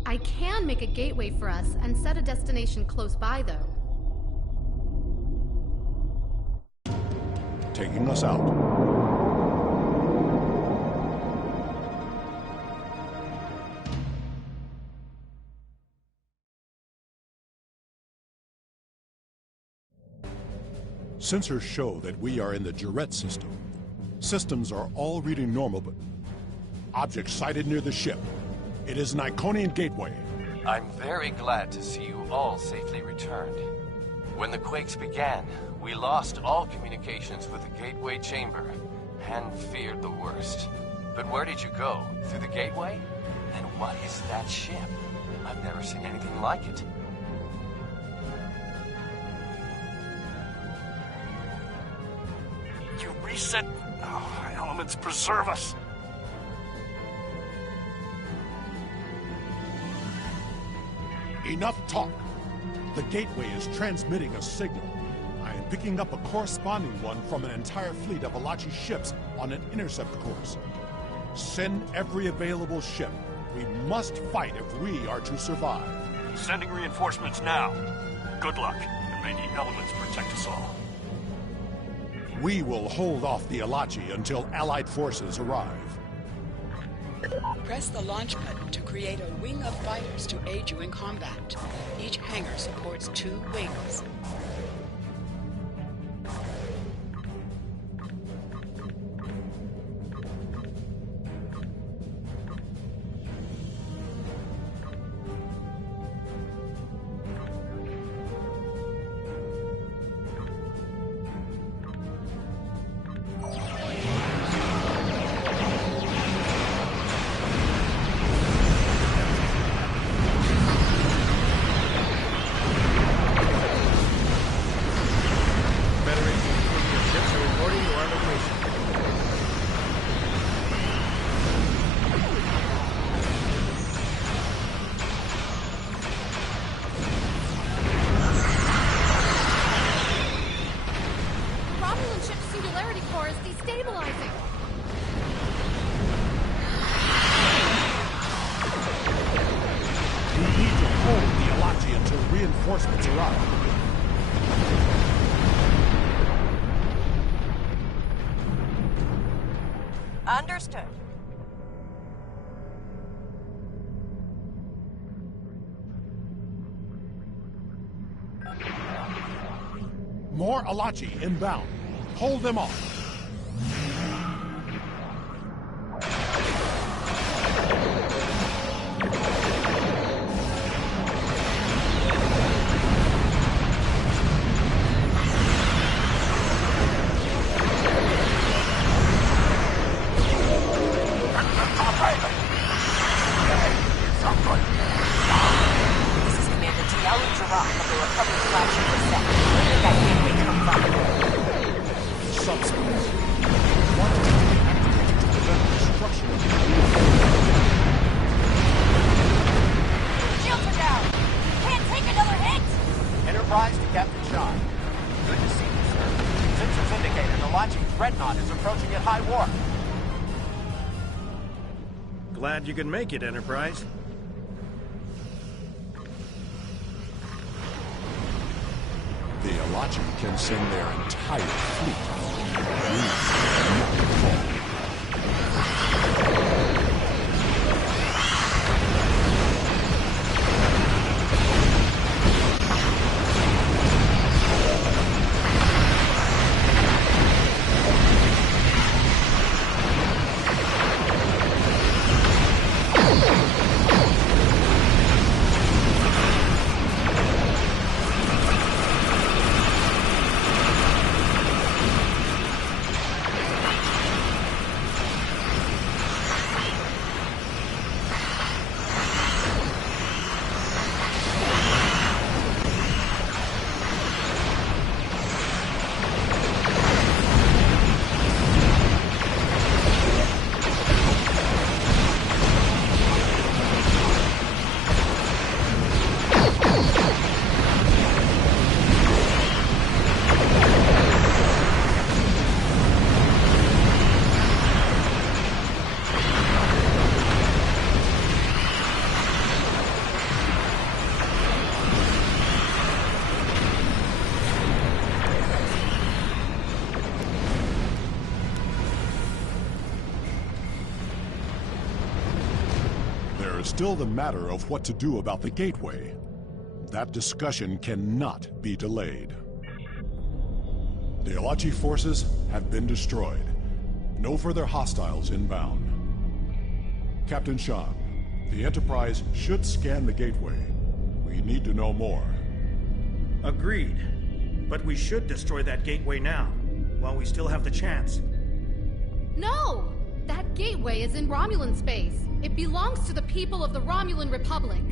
I can make a gateway for us and set a destination close by, though. Taking us out. Sensors show that we are in the Juret system. Systems are all reading normal, but object sighted near the ship. It is an Iconian gateway. I'm very glad to see you all safely returned. When the quakes began, we lost all communications with the gateway chamber and feared the worst. But where did you go? Through the gateway? And what is that ship? I've never seen anything like it. You reset... Oh, elements preserve us. Enough talk. The gateway is transmitting a signal. I am picking up a corresponding one from an entire fleet of Alachi ships on an intercept course. Send every available ship. We must fight if we are to survive. Sending reinforcements now. Good luck, and may the elements protect us all. We will hold off the Alachi until Allied forces arrive. Press the launch button to create a wing of fighters to aid you in combat. Each hangar supports 2 wings. Reinforcements arrive. Understood. More Alachi inbound. Hold them off. Glad you can make it, Enterprise. The Alachi can send their entire fleet. We cannot fall. still the matter of what to do about the gateway. That discussion cannot be delayed. The Alachi forces have been destroyed. No further hostiles inbound. Captain Sean, the Enterprise should scan the gateway. We need to know more. Agreed. But we should destroy that gateway now, while we still have the chance. No! That gateway is in Romulan space. It belongs to the people of the Romulan Republic.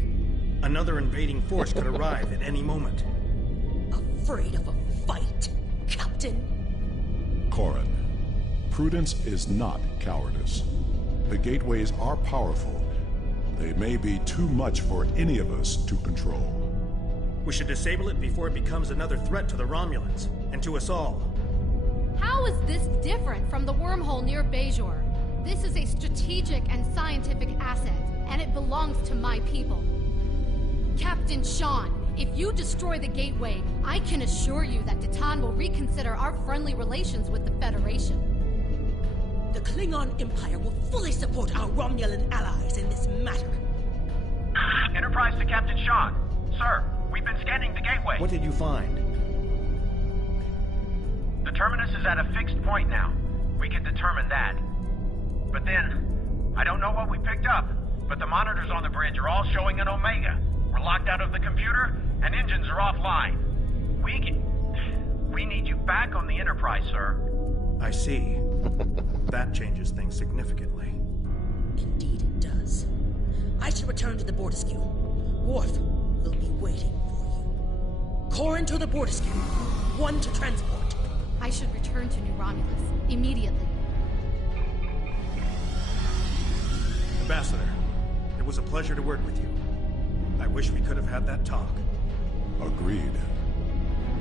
Another invading force could arrive at any moment. Afraid of a fight, Captain? Corin, prudence is not cowardice. The gateways are powerful. They may be too much for any of us to control. We should disable it before it becomes another threat to the Romulans, and to us all. How is this different from the wormhole near Bajor? This is a strategic and scientific asset, and it belongs to my people. Captain Sean, if you destroy the gateway, I can assure you that Titan will reconsider our friendly relations with the Federation. The Klingon Empire will fully support our Romulan allies in this matter. Enterprise to Captain Sean. Sir, we've been scanning the gateway. What did you find? The terminus is at a fixed point now. We can determine that. But then, I don't know what we picked up, but the monitors on the bridge are all showing an Omega. We're locked out of the computer, and engines are offline. We need you back on the Enterprise, sir. I see. That changes things significantly. Indeed it does. I should return to the Bortescue. Worf will be waiting for you. Corin to the Bortescue. One to transport. I should return to New Romulus immediately. Ambassador, it was a pleasure to work with you. I wish we could have had that talk. Agreed.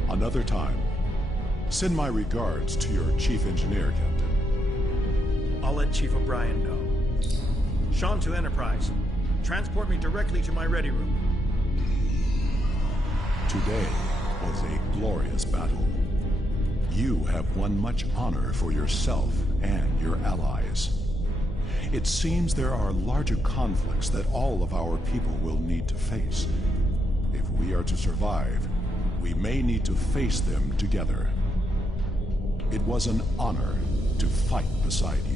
Another time. Send my regards to your chief engineer, Captain. I'll let Chief O'Brien know. Sean to Enterprise. Transport me directly to my ready room. Today was a glorious battle. You have won much honor for yourself and your allies. It seems there are larger conflicts that all of our people will need to face. If we are to survive, we may need to face them together. It was an honor to fight beside you.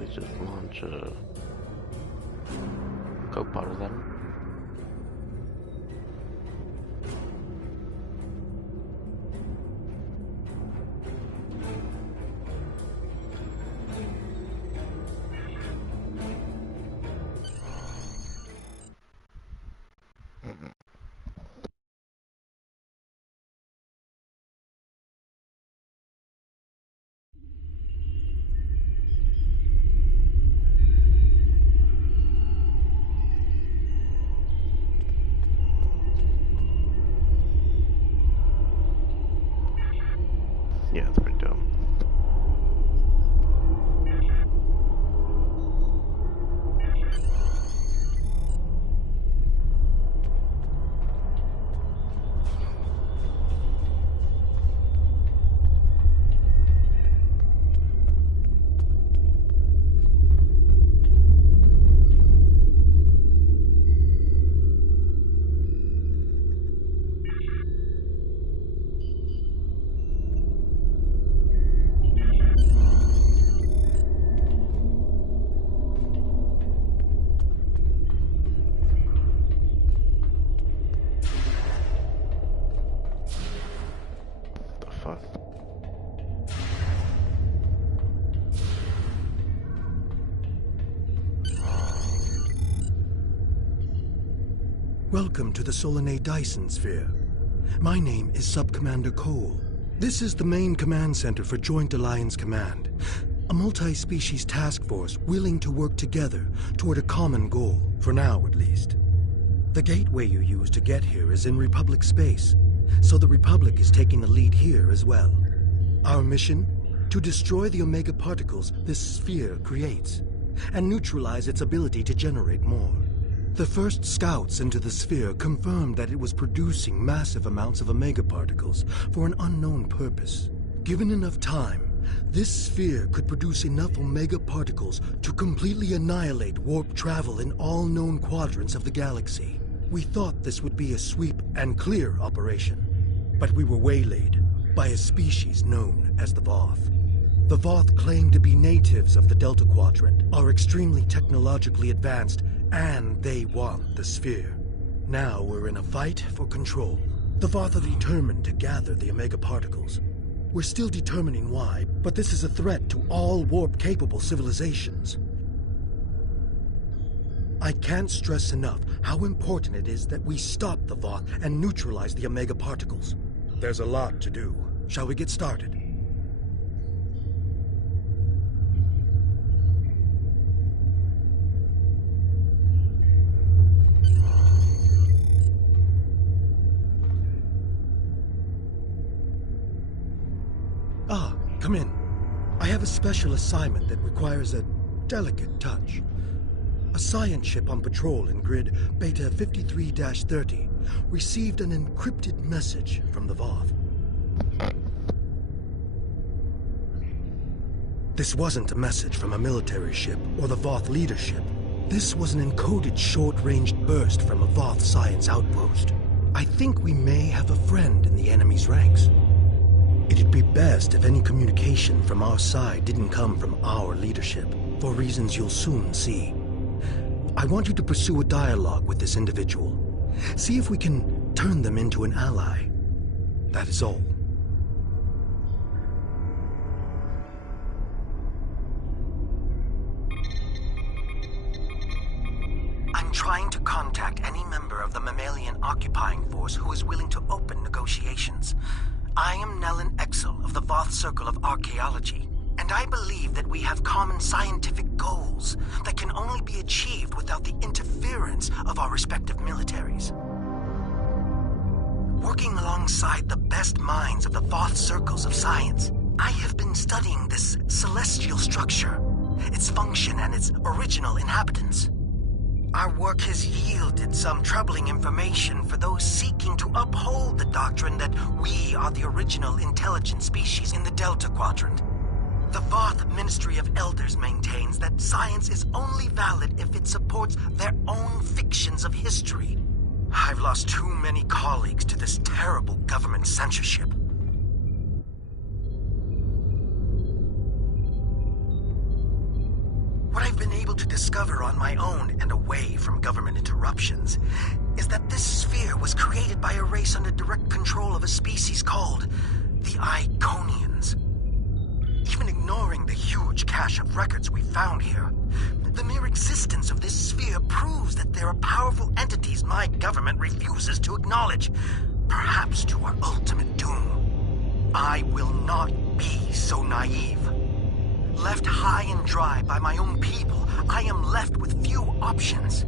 always just launch a Coke bottles at him. Yeah, it's pretty dope. Welcome to the Solanae Dyson Sphere. My name is Sub-Commander Cole. This is the main command center for Joint Alliance Command, a multi-species task force willing to work together toward a common goal, for now at least. The gateway you use to get here is in Republic space, so the Republic is taking the lead here as well. Our mission? To destroy the Omega particles this sphere creates, and neutralize its ability to generate more. The first scouts into the sphere confirmed that it was producing massive amounts of Omega particles for an unknown purpose. Given enough time, this sphere could produce enough Omega particles to completely annihilate warp travel in all known quadrants of the galaxy. We thought this would be a sweep and clear operation, but we were waylaid by a species known as the Voth. The Voth claim to be natives of the Delta Quadrant, are extremely technologically advanced, and they want the sphere. Now we're in a fight for control. The Voth are determined to gather the Omega particles. We're still determining why, but this is a threat to all warp-capable civilizations. I can't stress enough how important it is that we stop the Voth and neutralize the Omega particles. There's a lot to do. Shall we get started? Ah, come in. I have a special assignment that requires a delicate touch. A science ship on patrol in grid Beta 53-30 received an encrypted message from the Voth. This wasn't a message from a military ship or the Voth leadership. This was an encoded short-ranged burst from a Voth science outpost. I think we may have a friend in the enemy's ranks. It'd be best if any communication from our side didn't come from our leadership, for reasons you'll soon see. I want you to pursue a dialogue with this individual. See if we can turn them into an ally. That is all. I'm trying to contact any member of the mammalian occupying force who is willing to open negotiations. I am Nellen Exel of the Voth Circle of Archaeology, and I believe that we have common scientific goals that can only be achieved without the interference of our respective militaries. Working alongside the best minds of the Voth Circles of Science, I have been studying this celestial structure, its function and its original inhabitants. Our work has yielded some troubling information for those seeking to uphold the doctrine that we are the original intelligent species in the Delta Quadrant. The Voth Ministry of Elders maintains that science is only valid if it supports their own fictions of history. I've lost too many colleagues to this terrible government censorship. able to discover on my own and away from government interruptions is that this sphere was created by a race under direct control of a species called the Iconians. Even ignoring the huge cache of records we found here, the mere existence of this sphere proves that there are powerful entities my government refuses to acknowledge, perhaps to our ultimate doom. I will not be so naive. Left high and dry by my own people, I am left with few options.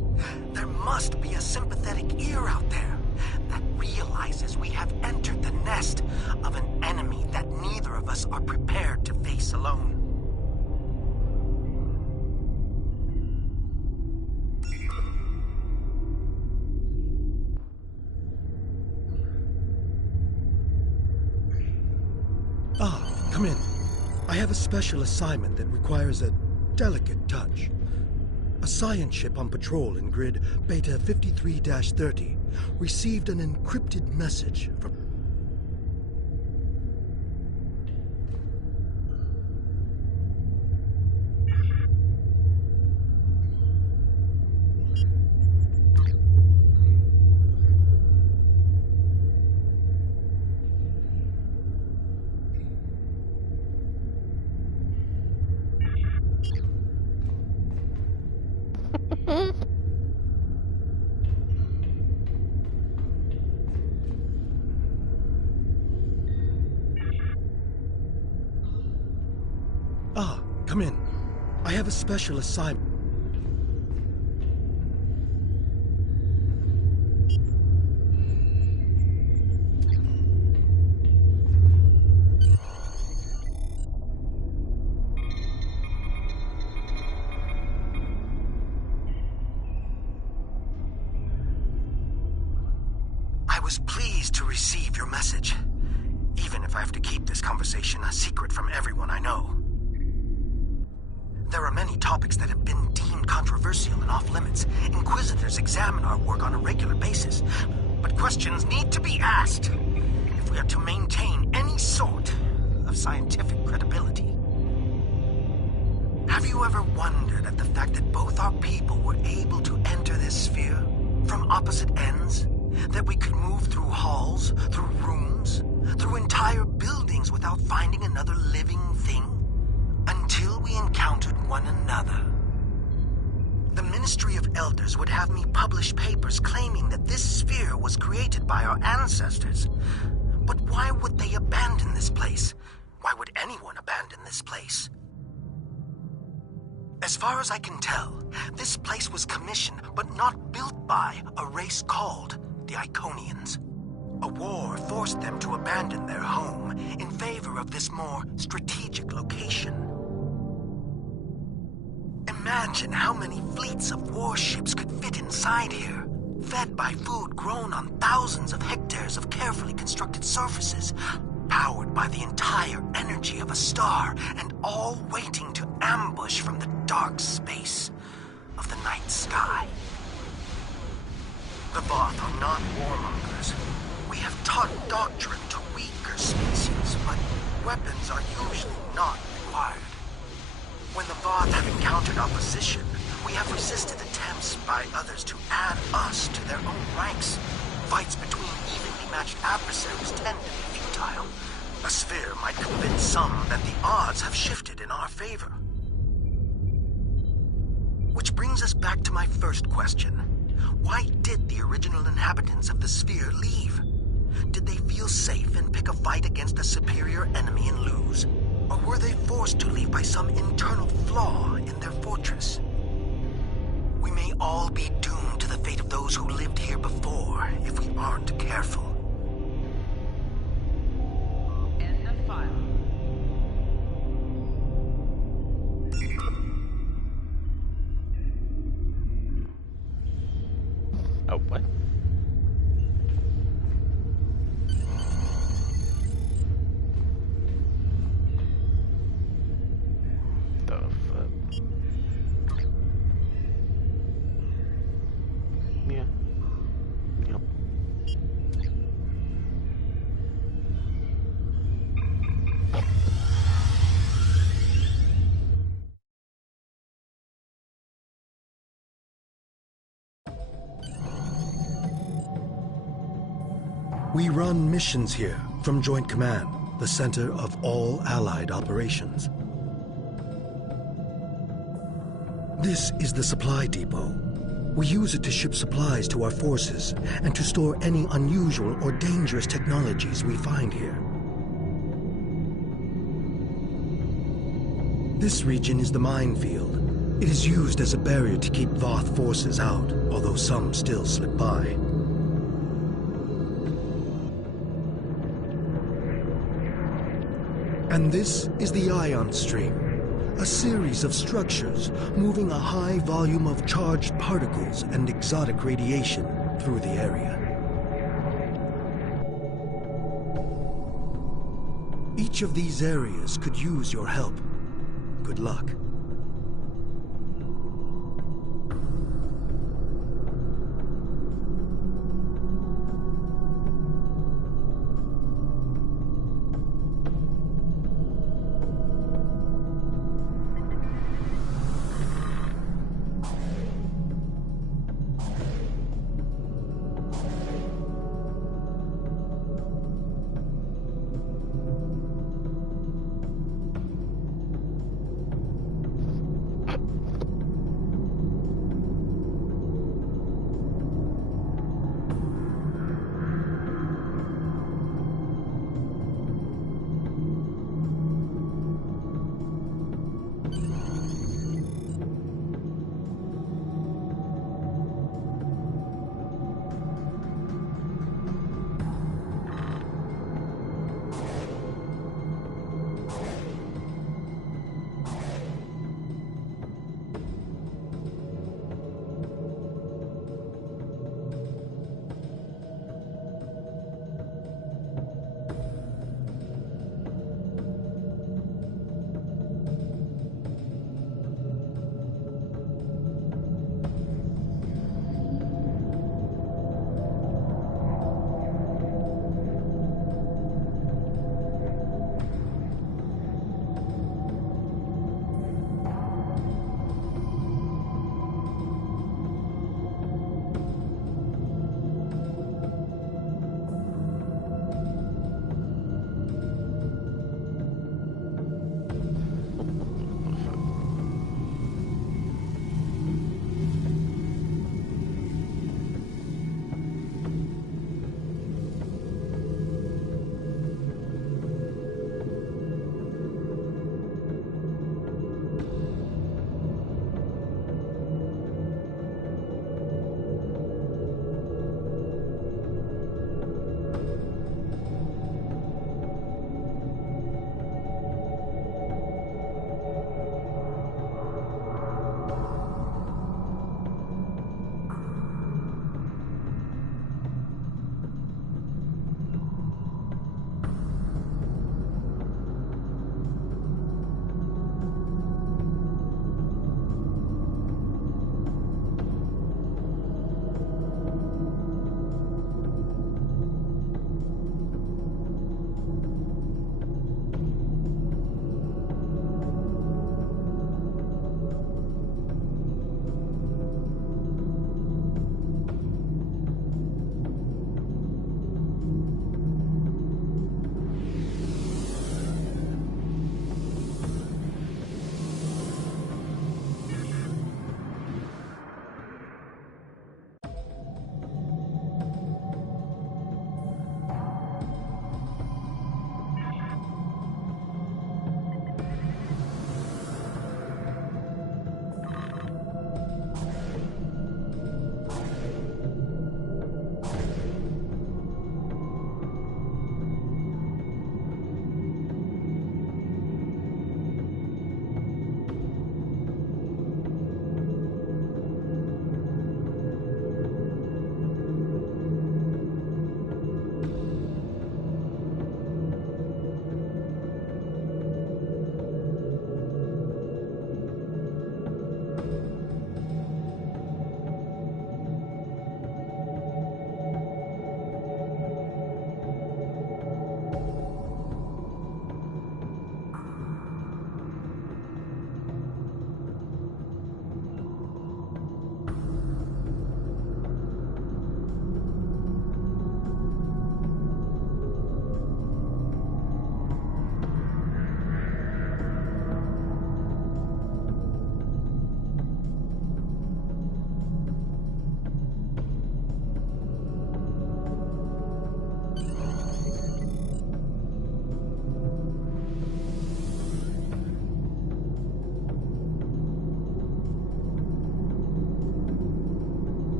There must be a sympathetic ear out there that realizes we have entered the nest of an enemy that neither of us are prepared to face alone. Ah, come in. I have a special assignment that requires a delicate touch. A science ship on patrol in grid Beta 53-30 received an encrypted message from... Ah, come in. I have a special assignment. I was pleased to receive your message, even if I have to keep this conversation a secret from everyone I know. There are many topics that have been deemed controversial and off-limits. Inquisitors examine our work on a regular basis, but questions need to be asked if we are to maintain any sort of scientific credibility. Have you ever wondered at the fact that both our people were able to enter this sphere from opposite ends? That we could move through halls, through rooms, through entire buildings without finding another living thing? Until we encountered one another. The Ministry of Elders would have me publish papers claiming that this sphere was created by our ancestors. But why would they abandon this place? Why would anyone abandon this place? As far as I can tell, this place was commissioned but not built by a race called the Iconians. A war forced them to abandon their home in favor of this more strategic location. Imagine how many fleets of warships could fit inside here, fed by food grown on thousands of hectares of carefully constructed surfaces, powered by the entire energy of a star, and all waiting to ambush from the dark space of the night sky. The Voth are not warmongers. We have taught doctrine to weaker species, but weapons are usually not required. When the Voth have encountered opposition, we have resisted attempts by others to add us to their own ranks. Fights between evenly matched adversaries tend to be futile. A sphere might convince some that the odds have shifted in our favor. Which brings us back to my first question. Why did the original inhabitants of the sphere leave? Did they feel safe and pick a fight against a superior enemy and lose? Or were they forced to leave by some internal flaw in their fortress? We may all be doomed to the fate of those who lived here before if we aren't careful. End of file. Oh, what? We run missions here from Joint Command, the center of all Allied operations. This is the supply depot. We use it to ship supplies to our forces and to store any unusual or dangerous technologies we find here. This region is the minefield. It is used as a barrier to keep Voth forces out, although some still slip by. And this is the ion stream, a series of structures moving a high volume of charged particles and exotic radiation through the area. Each of these areas could use your help. Good luck.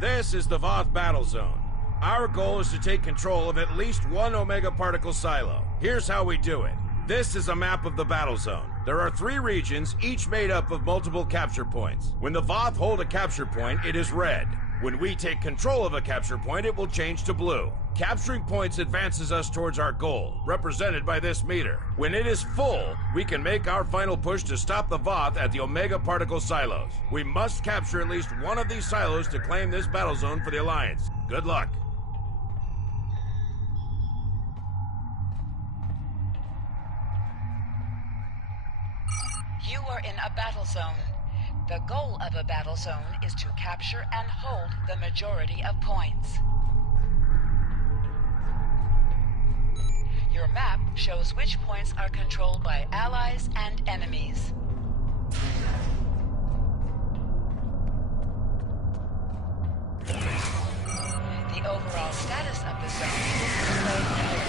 This is the Voth battle zone. Our goal is to take control of at least one Omega particle silo. Here's how we do it. This is a map of the battle zone. There are 3 regions, each made up of multiple capture points. When the Voth hold a capture point, it is red. When we take control of a capture point, it will change to blue. Capturing points advances us towards our goal, represented by this meter. When it is full, we can make our final push to stop the Voth at the Omega particle silos. We must capture at least one of these silos to claim this battle zone for the Alliance. Good luck. You are in a battle zone. The goal of a battle zone is to capture and hold the majority of points. Your map shows which points are controlled by allies and enemies. The overall status of the zone is displayed here.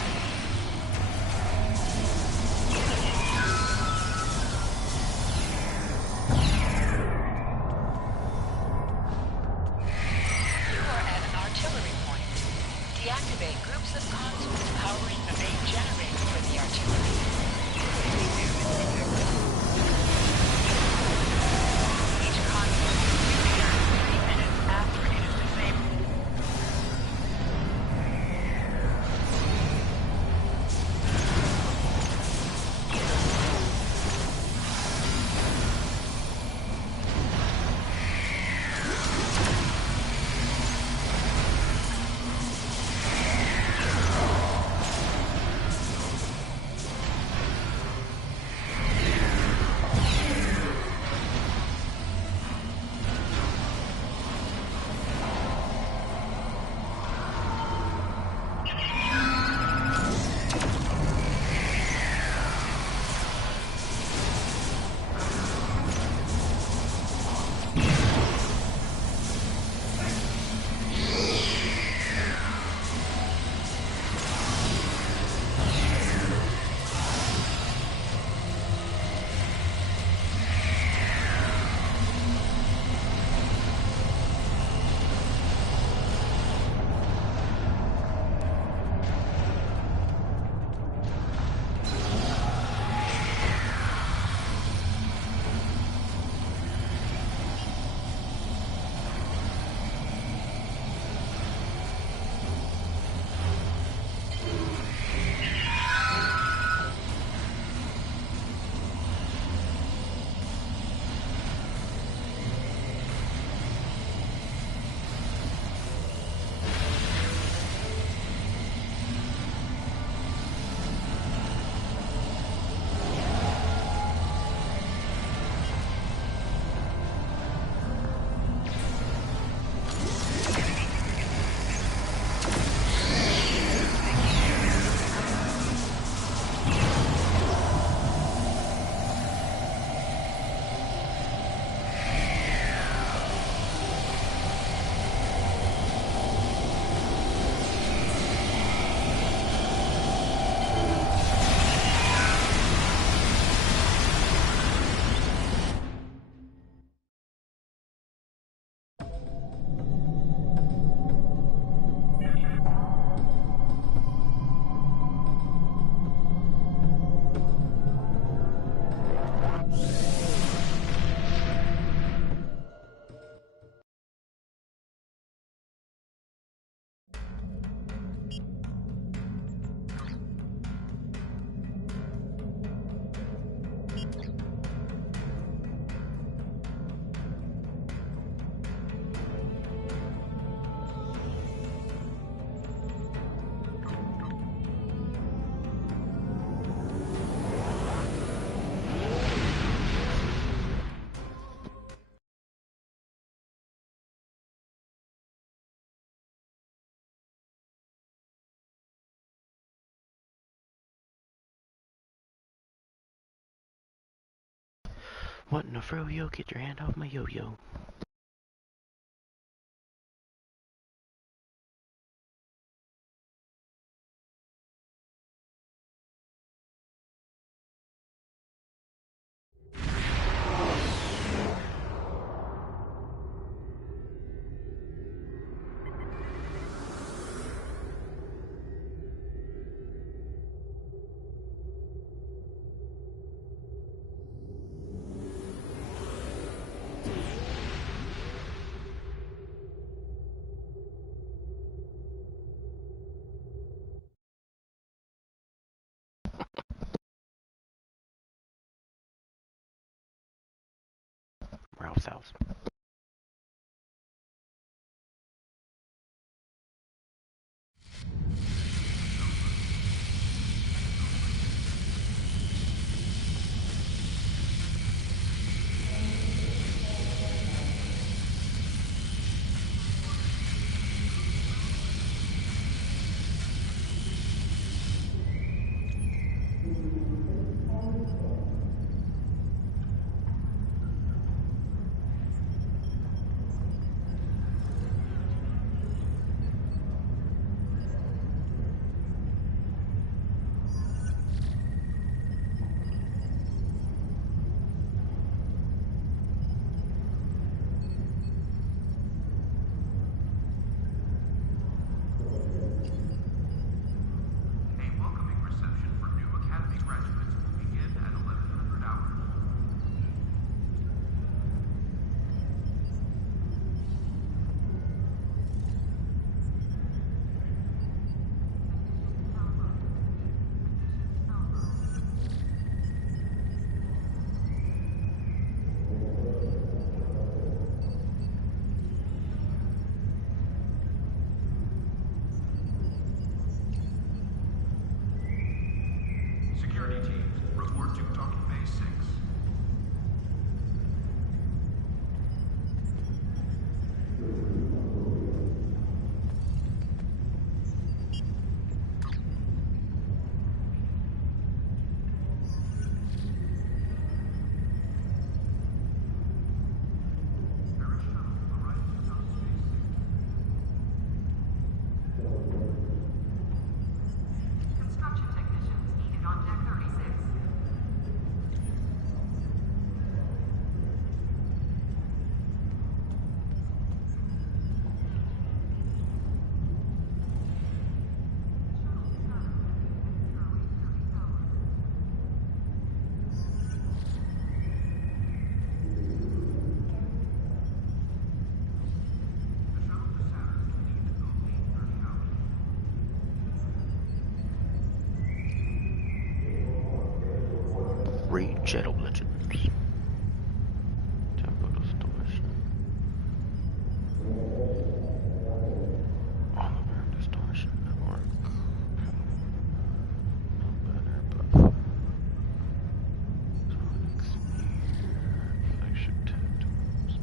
Deactivate groups of consoles powering the main generator for the artillery. Each console will be returned 3 minutes after it is disabled. What in the fro-yo? Get your hand off my yo-yo. Sheriff's house. Shadow Legends. Temple Distortion. Oliver Distortion Network. No better, but Sonic Sphere. Flagship Tattoos.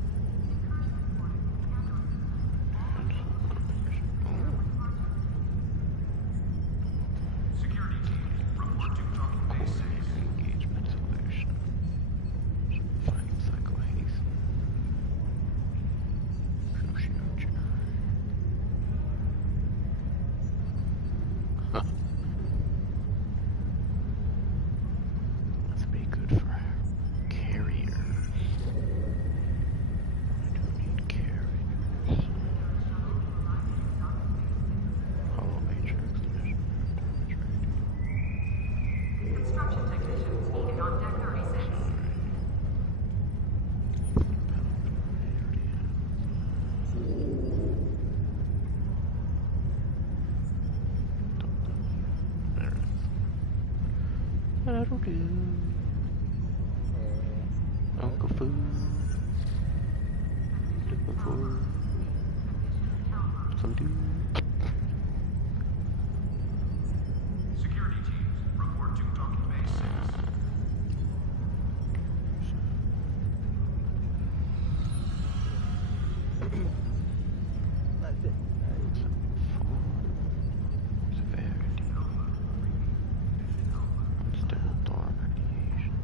Security team, report to Talking Base 6. Engagement solution. Fighting cycle haste. Huh. Let's be good for carriers. I do need carriers. Hollow Matrix mission. Construction technicians needed on deck 36. That'll do. Uncle Fu. Looking for some dude. Security teams, report to Talking Base 6. That's it. Severity. Still door radiation.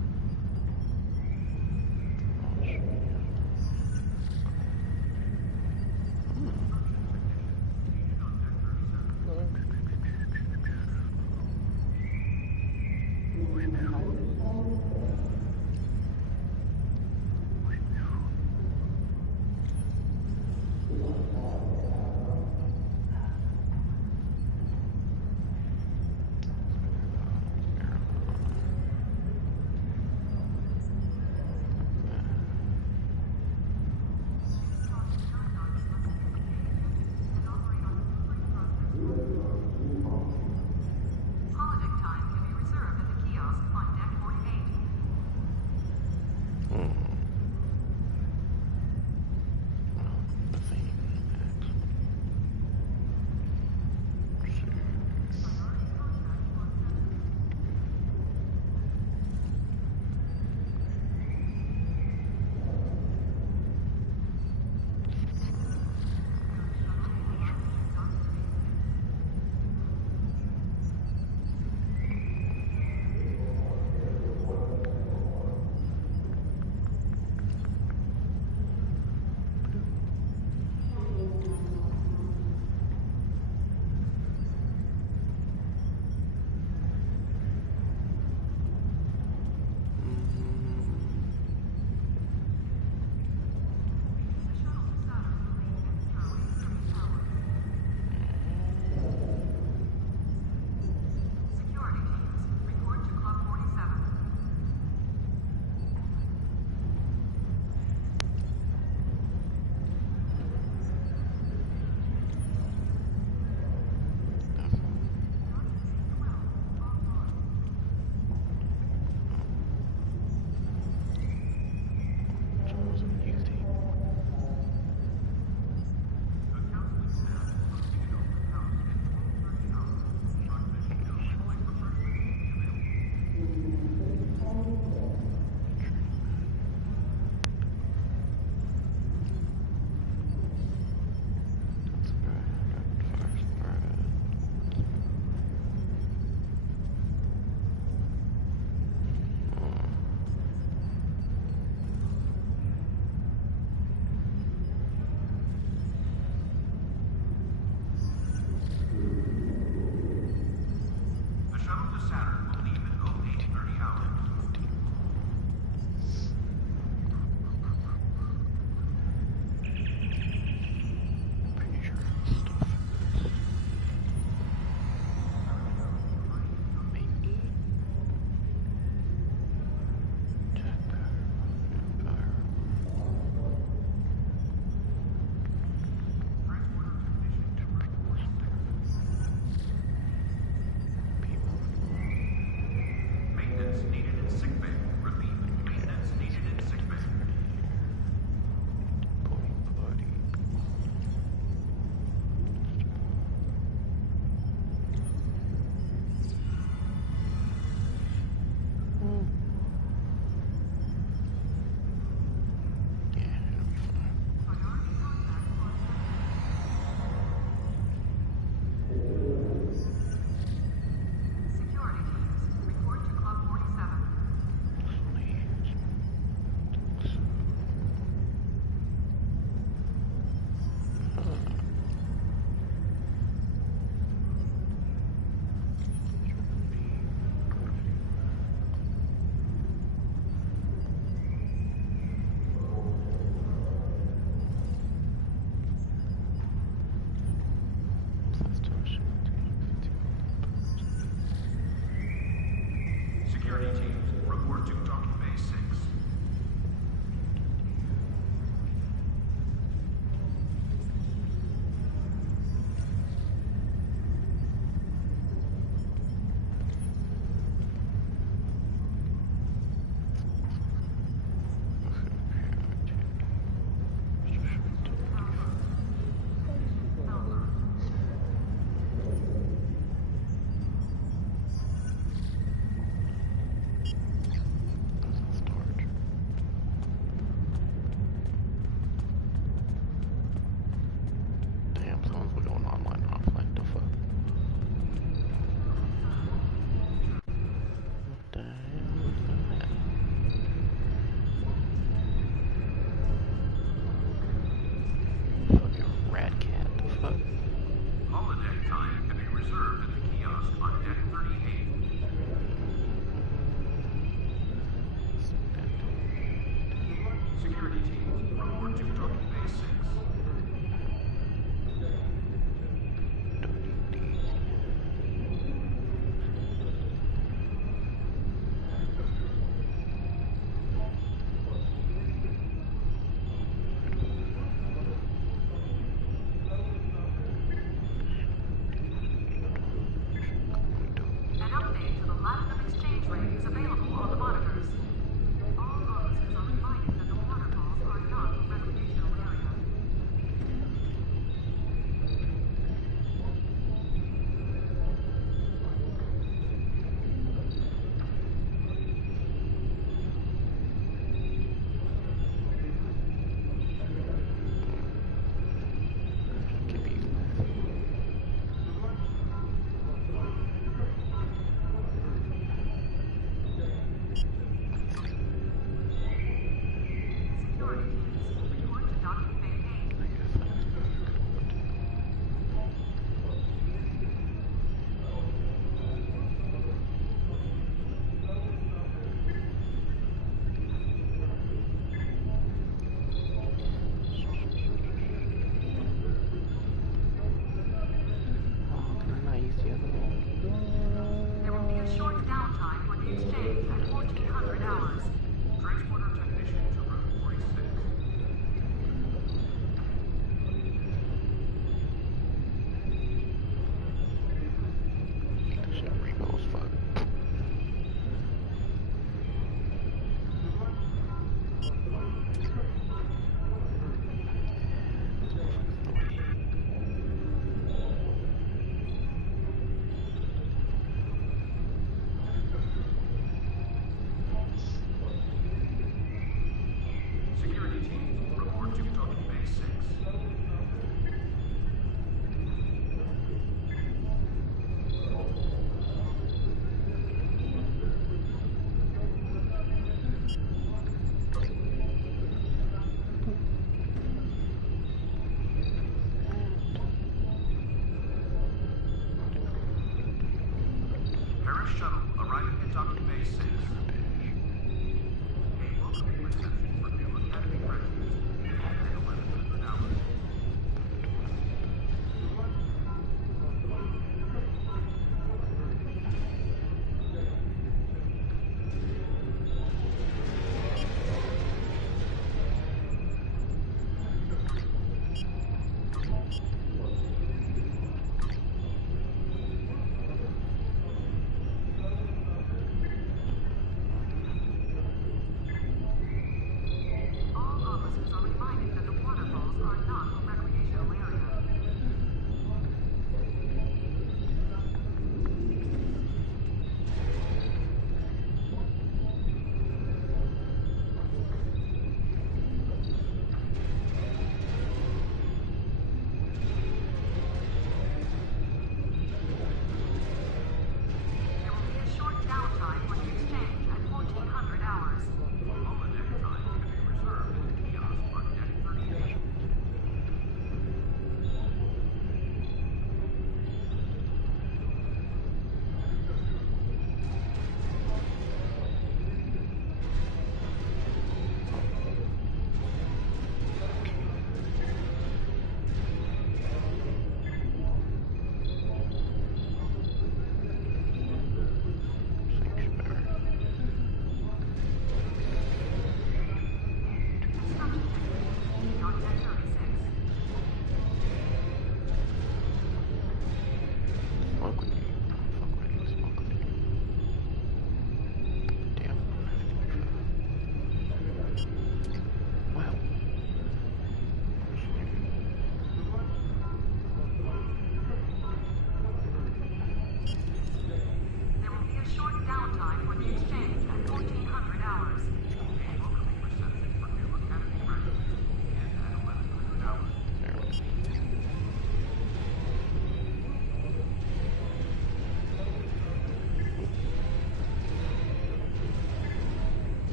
Report to Docking Bay 6.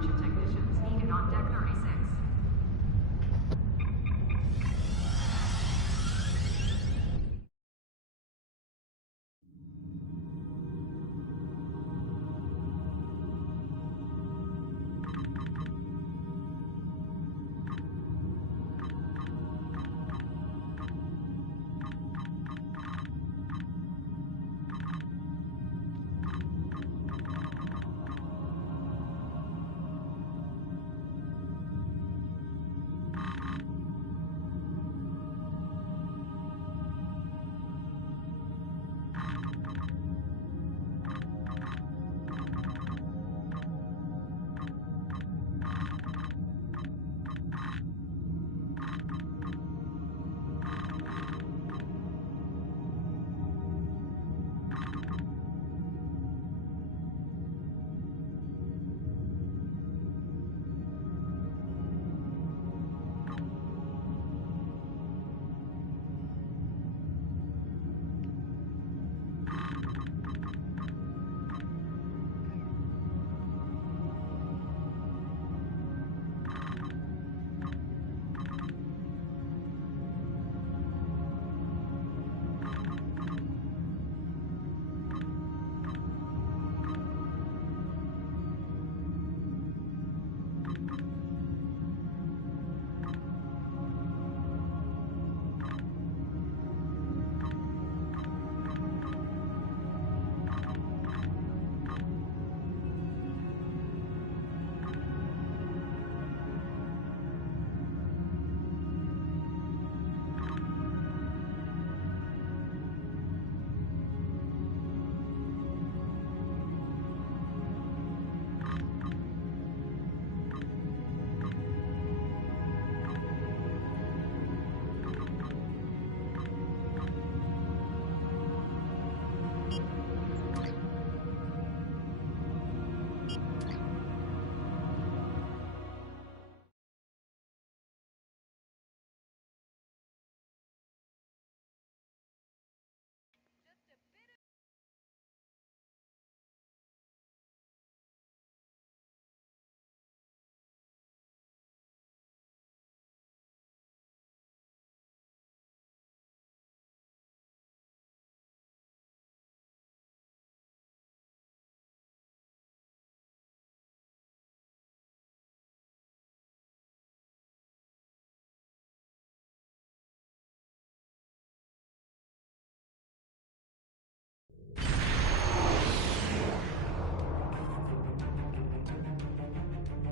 construction technicians needed on Deck 36.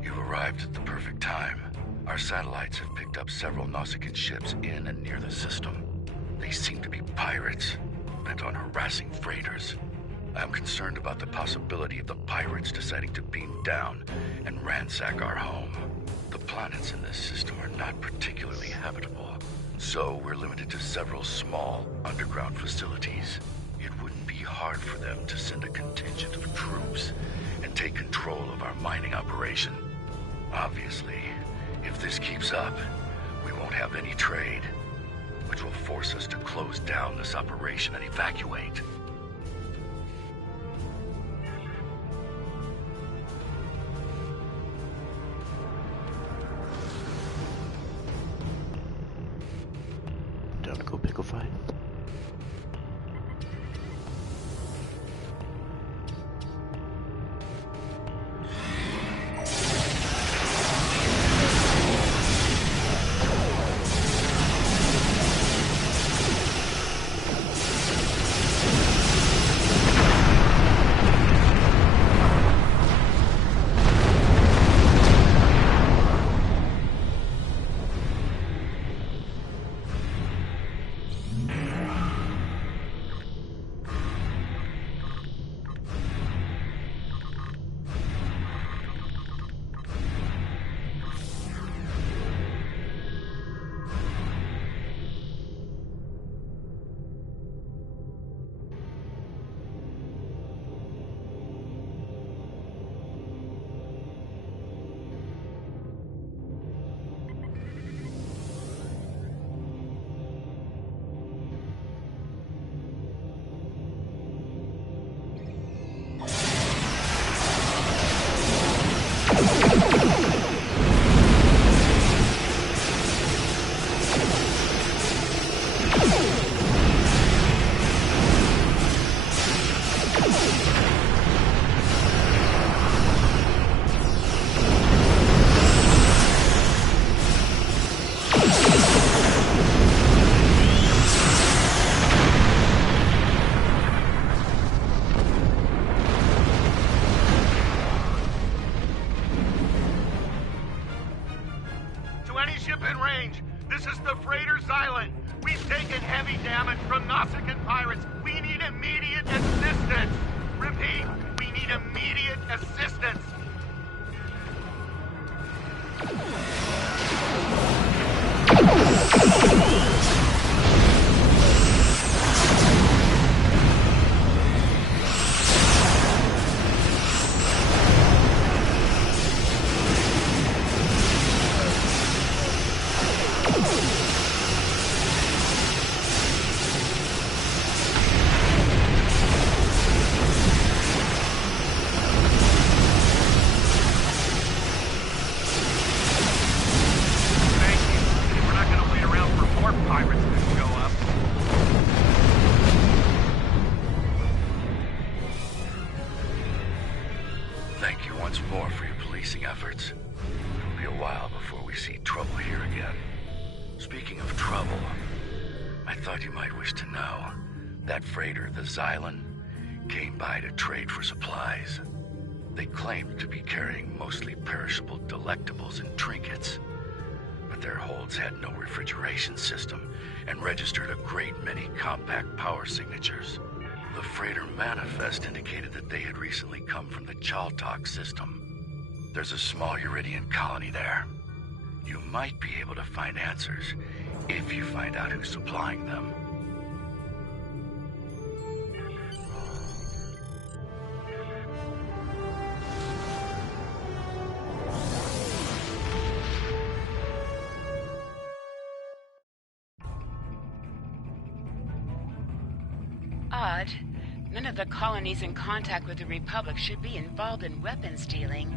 You've arrived at the perfect time. Our satellites have picked up several Nausicaan ships in and near the system. They seem to be pirates, bent on harassing freighters. I am concerned about the possibility of the pirates deciding to beam down and ransack our home. The planets in this system are not particularly habitable, so we're limited to several small underground facilities. It wouldn't be hard for them to send a contingent of troops and take control of our mining operation. Obviously, if this keeps up, we won't have any trade, which will force us to close down this operation and evacuate. Time to go pickle fight. assistance from Nausicaan pirates! We need immediate assistance! Repeat, we need immediate assistance! Came by to trade for supplies. They claimed to be carrying mostly perishable delectables and trinkets, but their holds had no refrigeration system and registered a great many compact power signatures. The freighter manifest indicated that they had recently come from the Chaltok system. There's a small Uridian colony there. You might be able to find answers if you find out who's supplying them. Odd. None of the colonies in contact with the Republic should be involved in weapons dealing.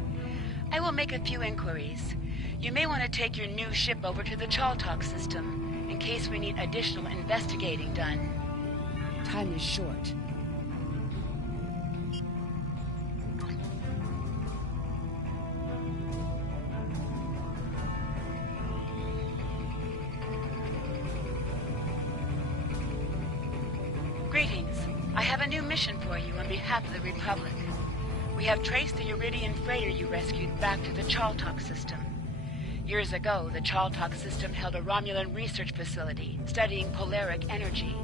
I will make a few inquiries. You may want to take your new ship over to the Chaltok system, in case we need additional investigating done. Time is short. Greetings. I have a new mission for you on behalf of the Republic. We have traced the Uridian freighter you rescued back to the Chaltok system. Years ago, the Chaltok system held a Romulan research facility studying polaric energy.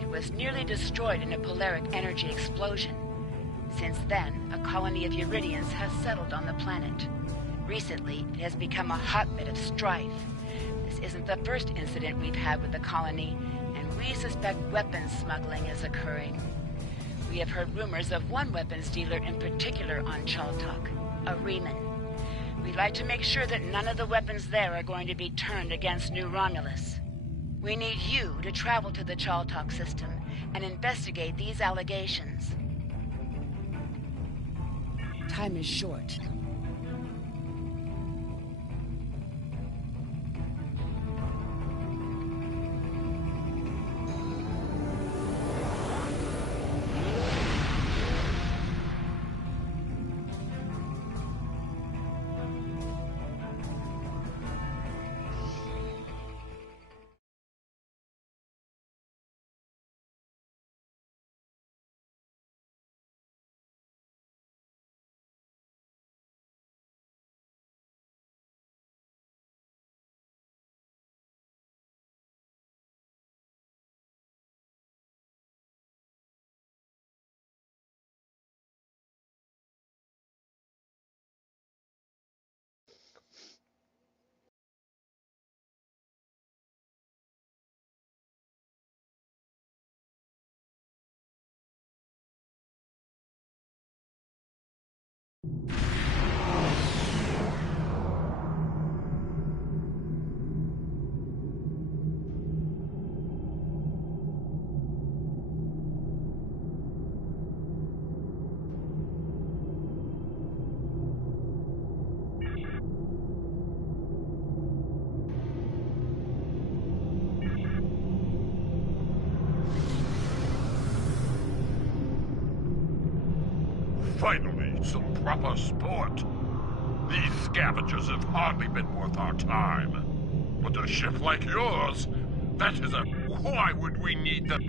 It was nearly destroyed in a polaric energy explosion. Since then, a colony of Uridians has settled on the planet. Recently, it has become a hotbed of strife. This isn't the first incident we've had with the colony, and we suspect weapons smuggling is occurring. We have heard rumors of one weapons dealer in particular on Chaltok, a Reman. We'd like to make sure that none of the weapons there are going to be turned against New Romulus. We need you to travel to the Chaltok system and investigate these allegations. Time is short. Finally, some proper sport. These scavengers have hardly been worth our time. But a ship like yours, that is a... Why would we need them?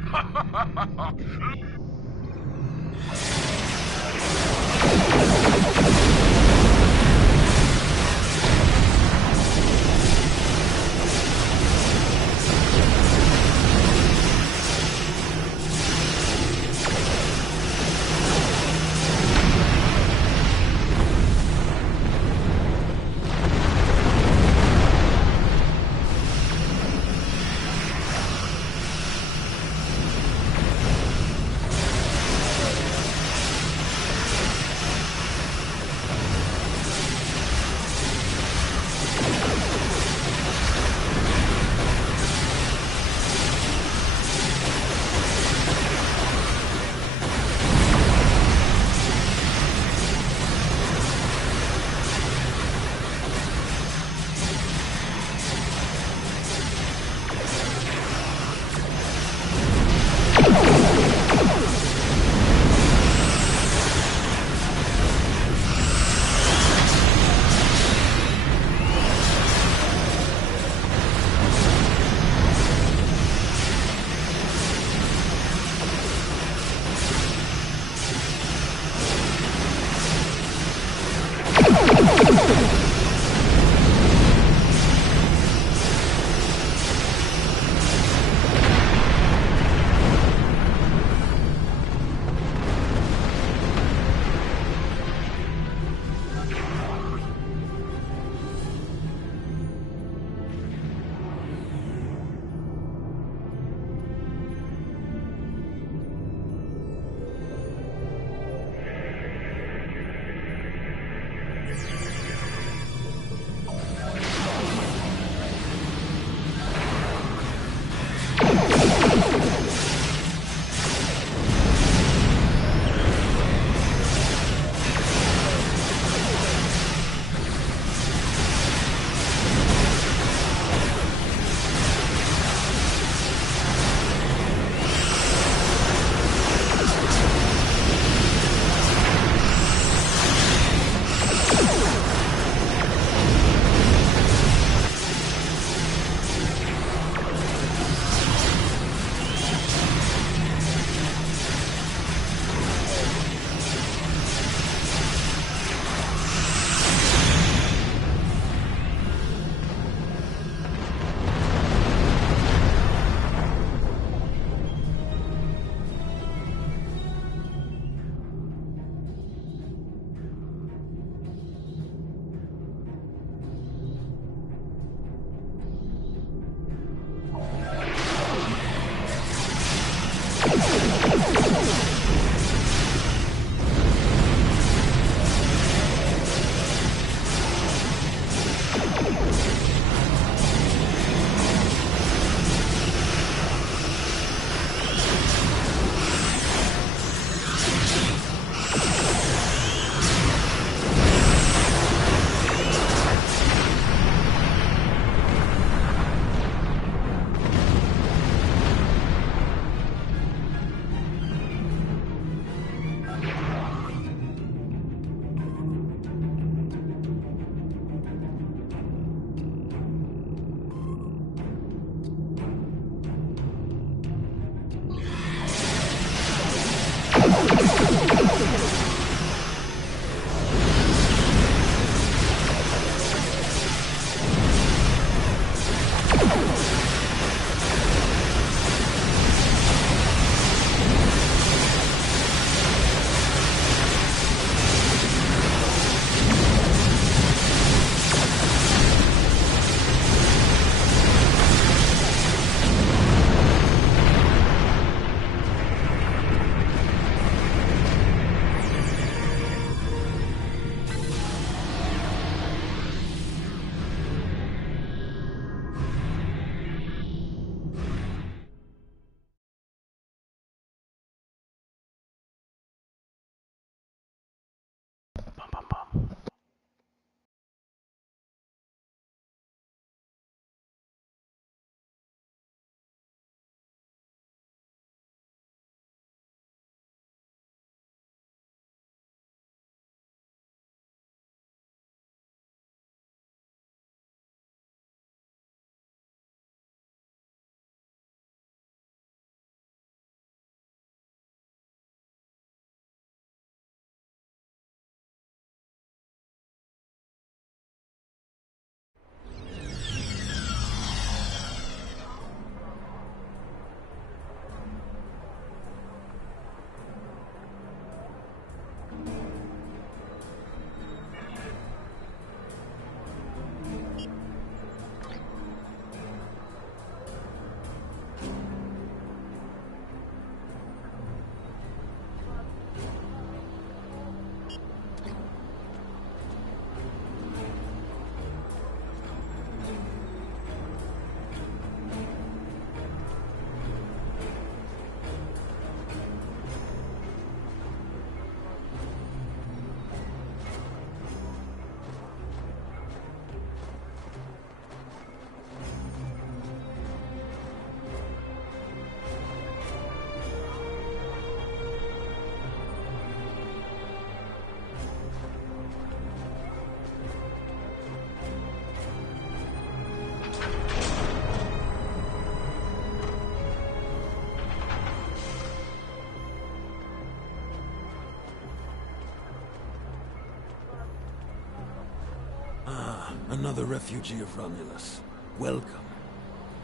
another refugee of Romulus. Welcome.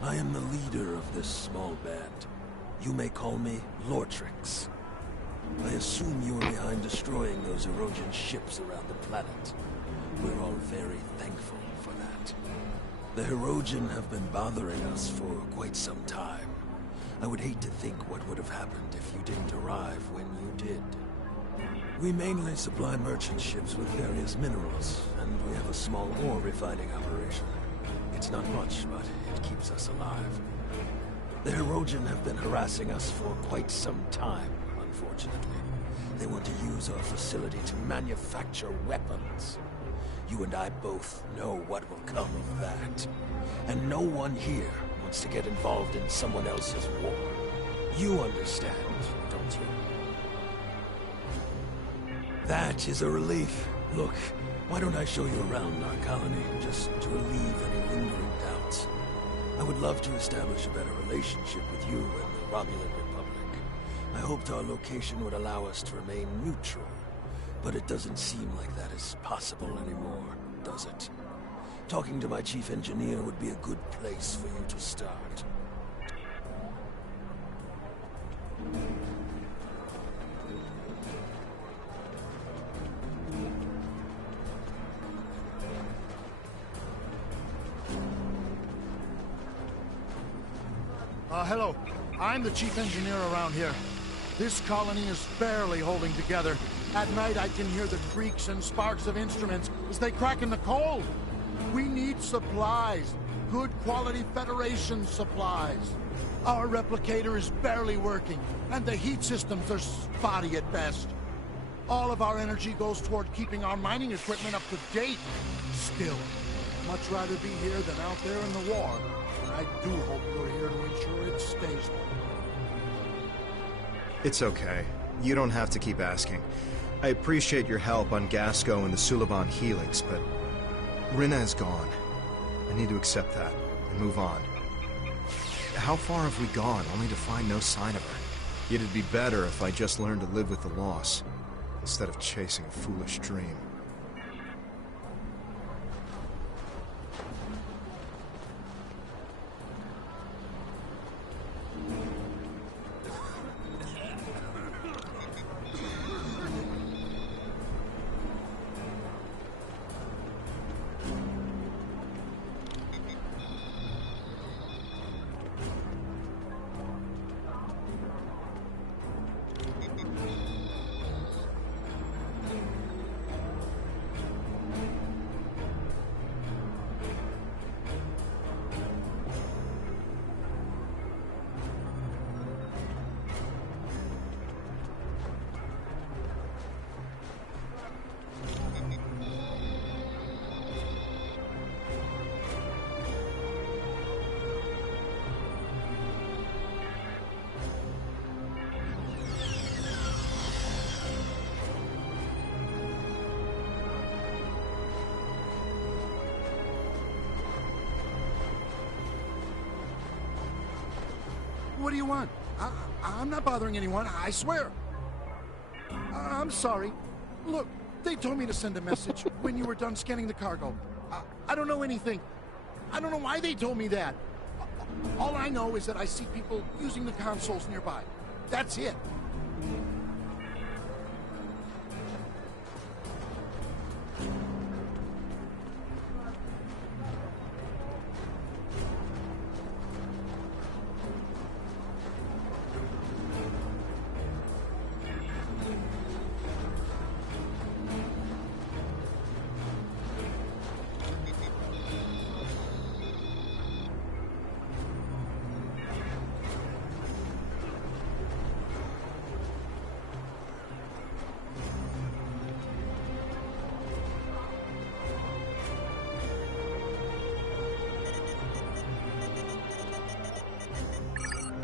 I am the leader of this small band. You may call me Lortrix. I assume you were behind destroying those Erogen ships around the planet. We're all very thankful for that. The Erogen have been bothering us for quite some time. I would hate to think what would have happened if you didn't arrive when you did. We mainly supply merchant ships with various minerals, and we have a small ore refining operation. It's not much, but it keeps us alive. The Erogen have been harassing us for quite some time, unfortunately. They want to use our facility to manufacture weapons. You and I both know what will come of that. And no one here wants to get involved in someone else's war. You understand, don't you? That is a relief. Look, why don't I show you around our colony, just to relieve any lingering doubts? I would love to establish a better relationship with you and the Romulan Republic. I hoped our location would allow us to remain neutral, but it doesn't seem like that is possible anymore, does it? Talking to my chief engineer would be a good place for you to start. Hello. I'm the chief engineer around here. This colony is barely holding together. At night, I can hear the creaks and sparks of instruments as they crack in the cold. We need supplies. Good quality Federation supplies. Our replicator is barely working, and the heat systems are spotty at best. All of our energy goes toward keeping our mining equipment up to date. Still, much rather be here than out there in the war. I do hope you're here to ensure it stays there. It's okay. You don't have to keep asking. I appreciate your help on Gasco and the Suliban Helix, but Rinna is gone. I need to accept that and move on. How far have we gone, only to find no sign of her? It'd be better if I just learned to live with the loss, instead of chasing a foolish dream. What do you want? I'm not bothering anyone, I swear. I'm sorry. Look, they told me to send a message when you were done scanning the cargo. I don't know anything. I don't know why they told me that. All I know is that I see people using the consoles nearby. That's it.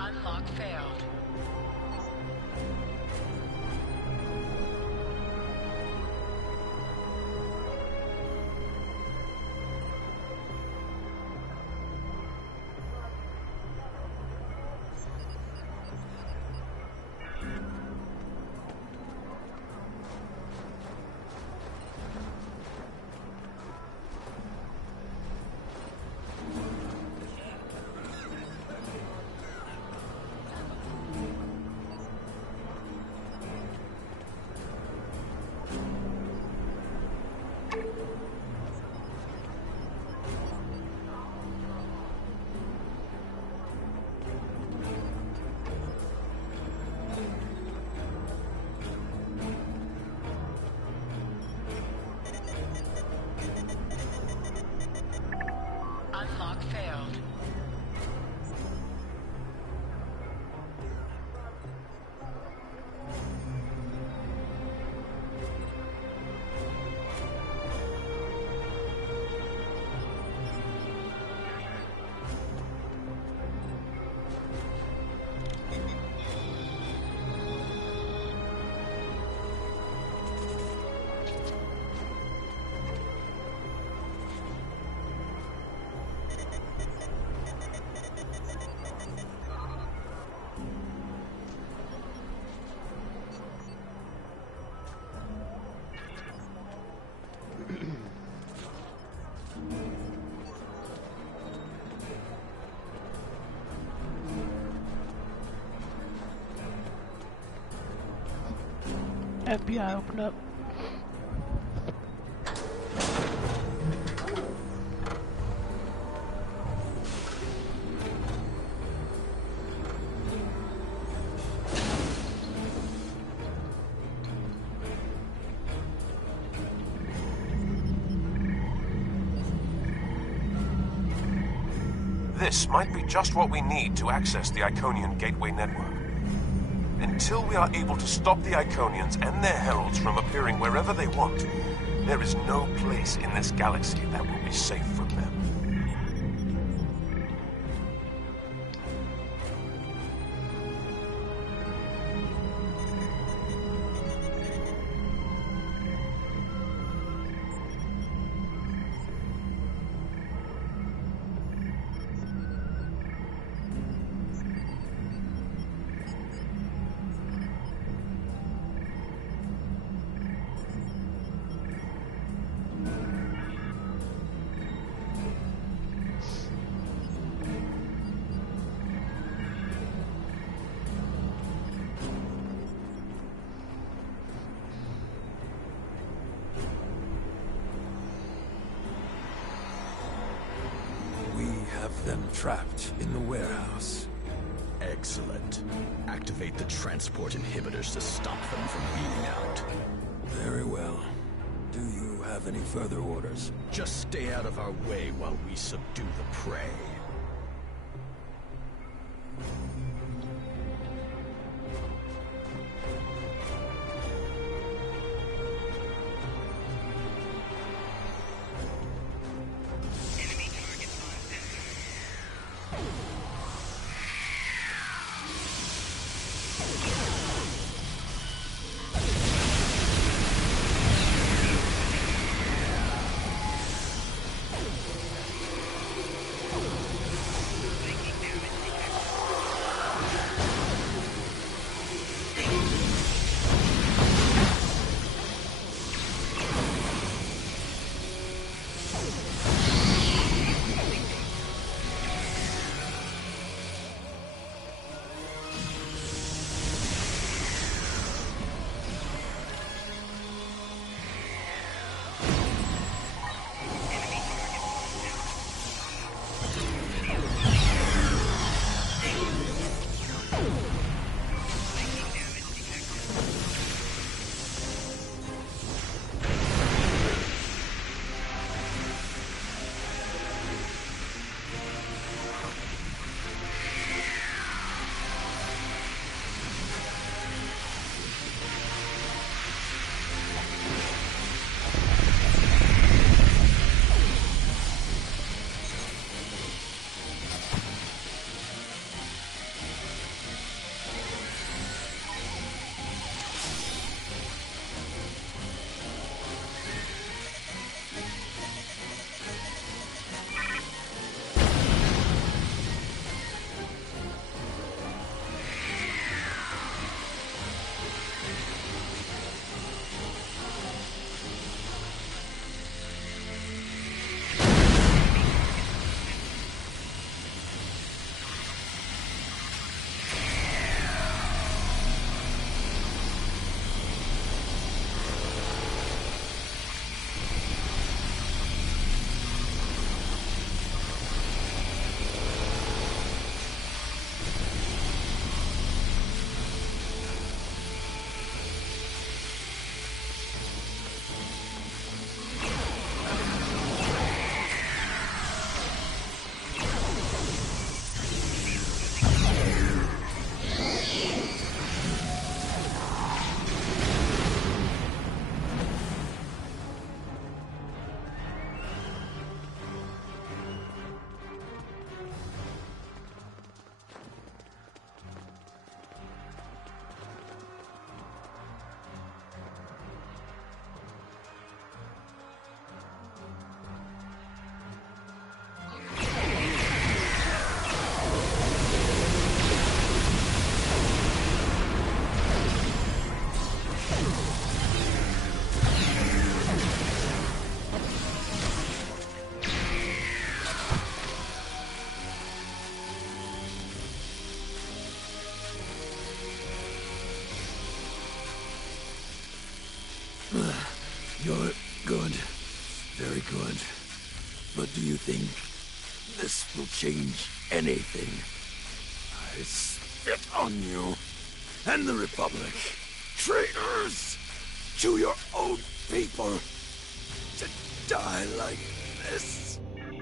Unlock failed. FBI open up. This might be just what we need to access the Iconian Gateway network. Until we are able to stop the Iconians and their heralds from appearing wherever they want, there is no place in this galaxy that will be safe from them. Them trapped in the warehouse. Excellent. Activate the transport inhibitors to stop them from beaming out. Very well. Do you have any further orders? Just stay out of our way while we subdue the prey. You're good. Very good. But do you think this will change anything? I spit on you and the Republic. Traitors to your own people. To die like this.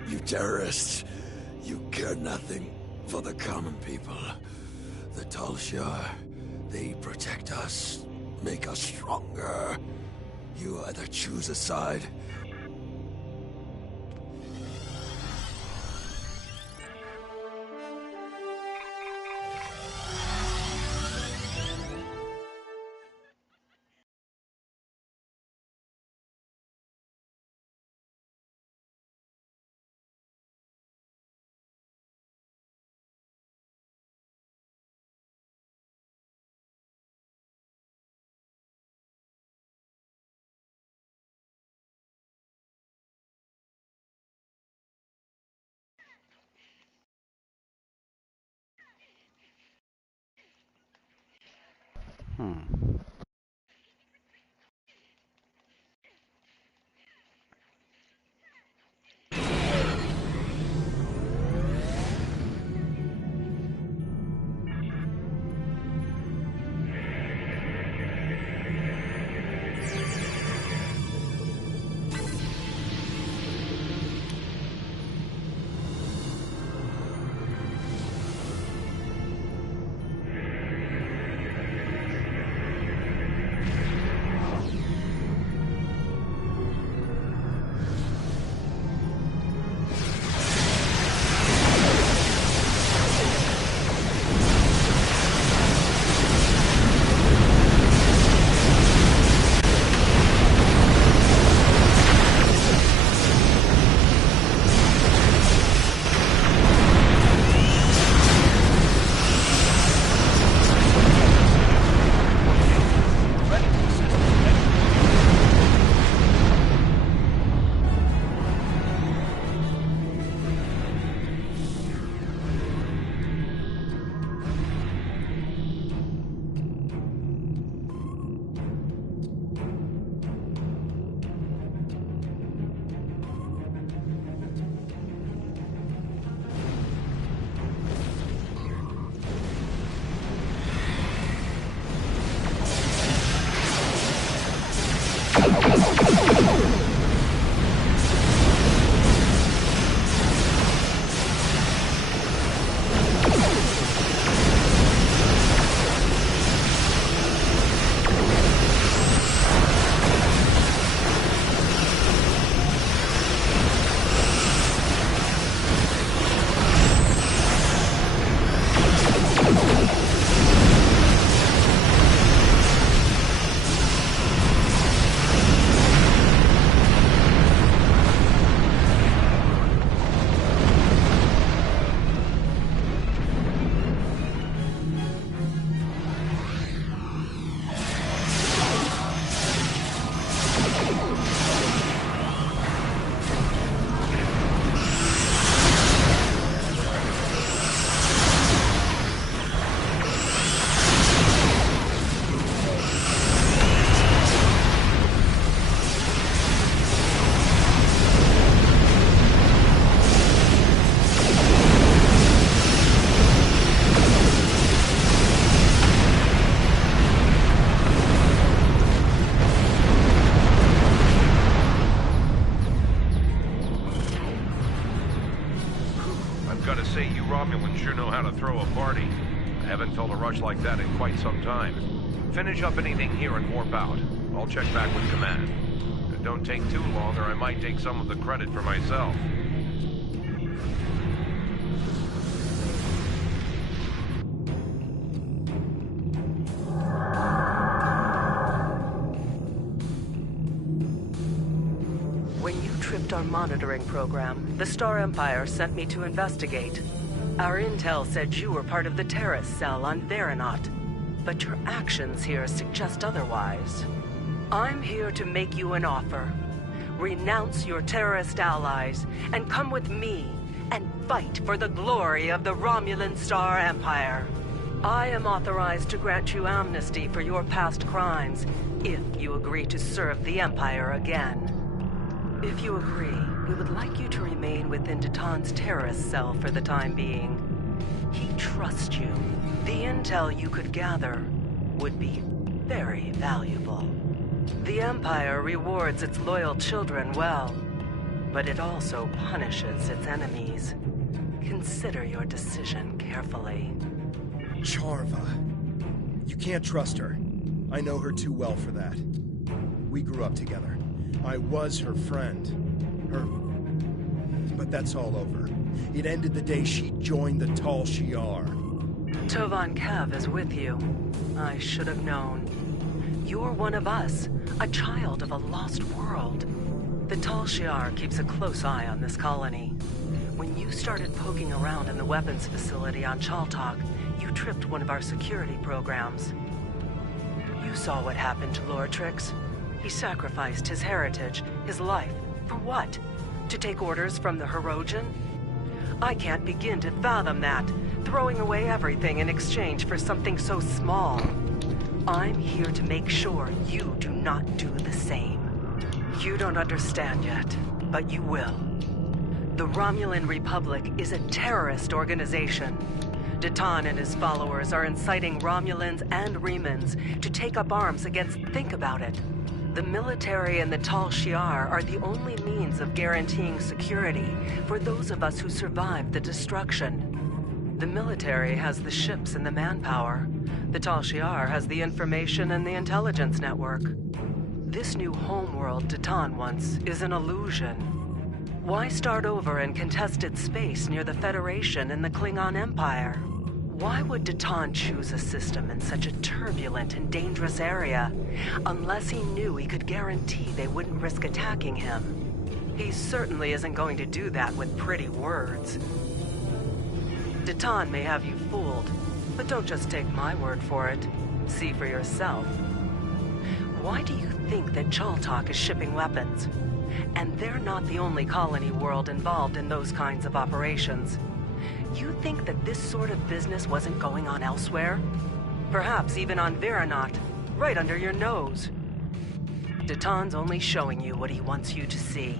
You terrorists. You care nothing for the common people. The Talshar, they protect us, make us stronger. You either choose a side. Gotta say, you Romulans sure know how to throw a party. I haven't felt a rush like that in quite some time. Finish up anything here and warp out. I'll check back with command. Don't take too long or I might take some of the credit for myself. When you tripped our monitoring program, the Star Empire sent me to investigate. Our intel said you were part of the terrorist cell on Veronot, but your actions here suggest otherwise. I'm here to make you an offer. Renounce your terrorist allies and come with me and fight for the glory of the Romulan Star Empire. I am authorized to grant you amnesty for your past crimes if you agree to serve the Empire again. If you agree, we would like you to remain within Datan's terrorist cell for the time being. He trusts you. The intel you could gather would be very valuable. The Empire rewards its loyal children well, but it also punishes its enemies. Consider your decision carefully. Charva. You can't trust her. I know her too well for that. We grew up together. I was her friend. But that's all over. It ended the day she joined the Tal Shiar. Tovan Kev is with you. I should have known. You're one of us, a child of a lost world. The Tal Shiar keeps a close eye on this colony. When you started poking around in the weapons facility on Chaltok, you tripped one of our security programs. You saw what happened to Lortrix. He sacrificed his heritage, his life, for what? To take orders from the Hirogen? I can't begin to fathom that, throwing away everything in exchange for something so small. I'm here to make sure you do not do the same. You don't understand yet, but you will. The Romulan Republic is a terrorist organization. Datan and his followers are inciting Romulans and Remans to take up arms against... Think about it. The military and the Tal Shiar are the only means of guaranteeing security for those of us who survived the destruction. The military has the ships and the manpower. The Tal Shiar has the information and the intelligence network. This new homeworld Datan wants is an illusion. Why start over in contested space near the Federation and the Klingon Empire? Why would Datan choose a system in such a turbulent and dangerous area, unless he knew he could guarantee they wouldn't risk attacking him? He certainly isn't going to do that with pretty words. Datan may have you fooled, but don't just take my word for it. See for yourself. Why do you think that Chaltok is shipping weapons? And they're not the only colony world involved in those kinds of operations. You think that this sort of business wasn't going on elsewhere? Perhaps even on Veranot, right under your nose. Datan's only showing you what he wants you to see.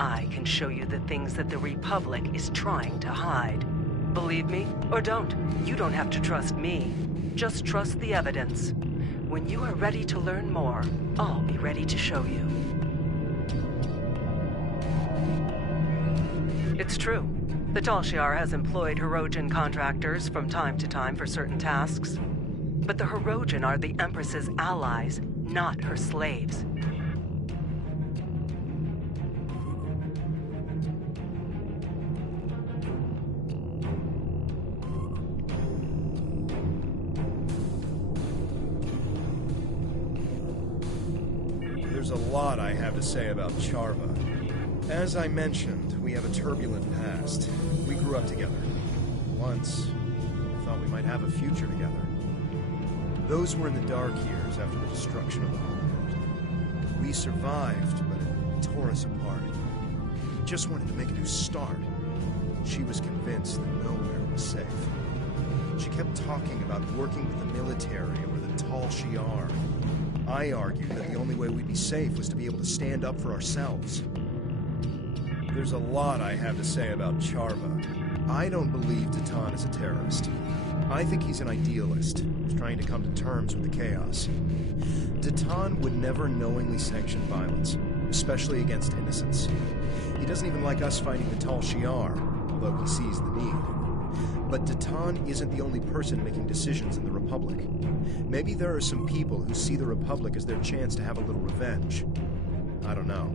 I can show you the things that the Republic is trying to hide. Believe me, or don't. You don't have to trust me. Just trust the evidence. When you are ready to learn more, I'll be ready to show you. It's true. The Tal Shiar has employed Hirogen contractors from time to time for certain tasks. But the Hirogen are the Empress's allies, not her slaves. There's a lot I have to say about Charva. As I mentioned, we have a turbulent past. We grew up together. Once, we thought we might have a future together. Those were in the dark years after the destruction of the homeworld. We survived, but it tore us apart. We just wanted to make a new start. She was convinced that nowhere was safe. She kept talking about working with the military or the Tal Shiar. I argued that the only way we'd be safe was to be able to stand up for ourselves. There's a lot I have to say about Charva. I don't believe Datan is a terrorist. I think he's an idealist, who's trying to come to terms with the chaos. Datan would never knowingly sanction violence, especially against innocents. He doesn't even like us fighting the Tal Shiar, although he sees the need. But Datan isn't the only person making decisions in the Republic. Maybe there are some people who see the Republic as their chance to have a little revenge. I don't know.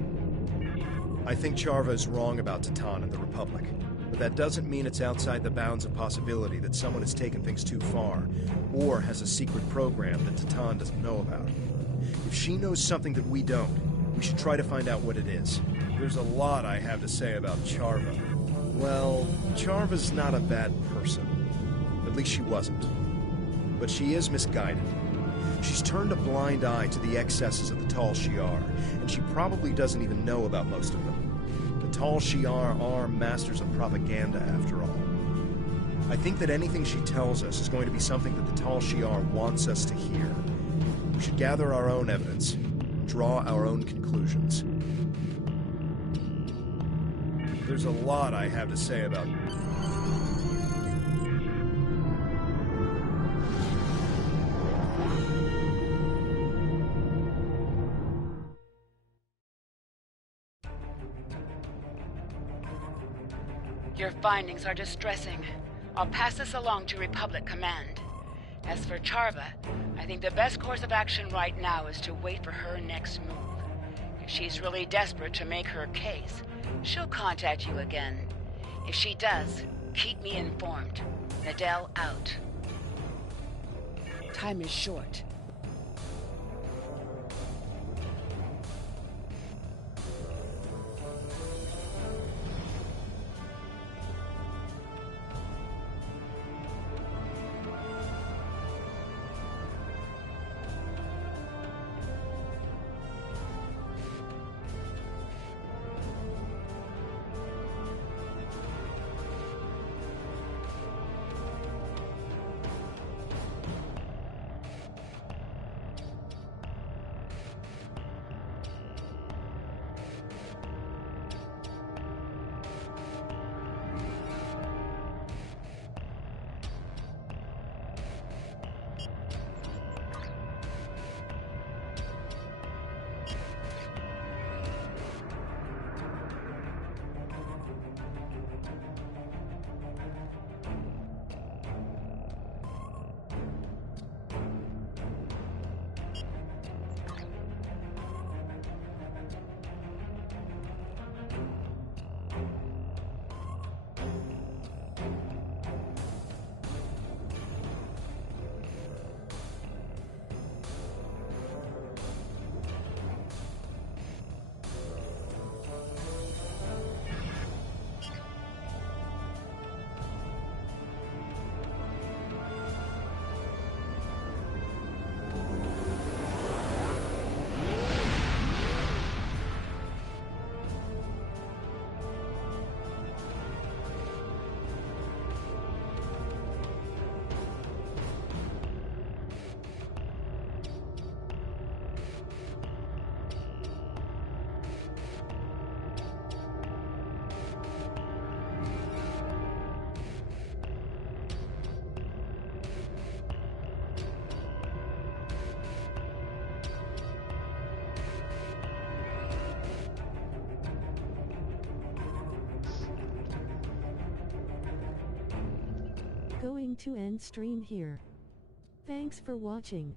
I think Charva is wrong about Datan and the Republic, but that doesn't mean it's outside the bounds of possibility that someone has taken things too far, or has a secret program that Datan doesn't know about. If she knows something that we don't, we should try to find out what it is. There's a lot I have to say about Charva. Well, Charva's not a bad person. At least she wasn't. But she is misguided. She's turned a blind eye to the excesses of the Tal Shiar, and she probably doesn't even know about most of them. The Tal Shiar are masters of propaganda, after all. I think that anything she tells us is going to be something that the Tal Shiar wants us to hear. We should gather our own evidence, draw our own conclusions. There's a lot I have to say about... Your findings are distressing. I'll pass this along to Republic Command. As for Charva, I think the best course of action right now is to wait for her next move. If she's really desperate to make her case, she'll contact you again. If she does, keep me informed. Nadell out. Time is short. Going to end stream here. Thanks for watching.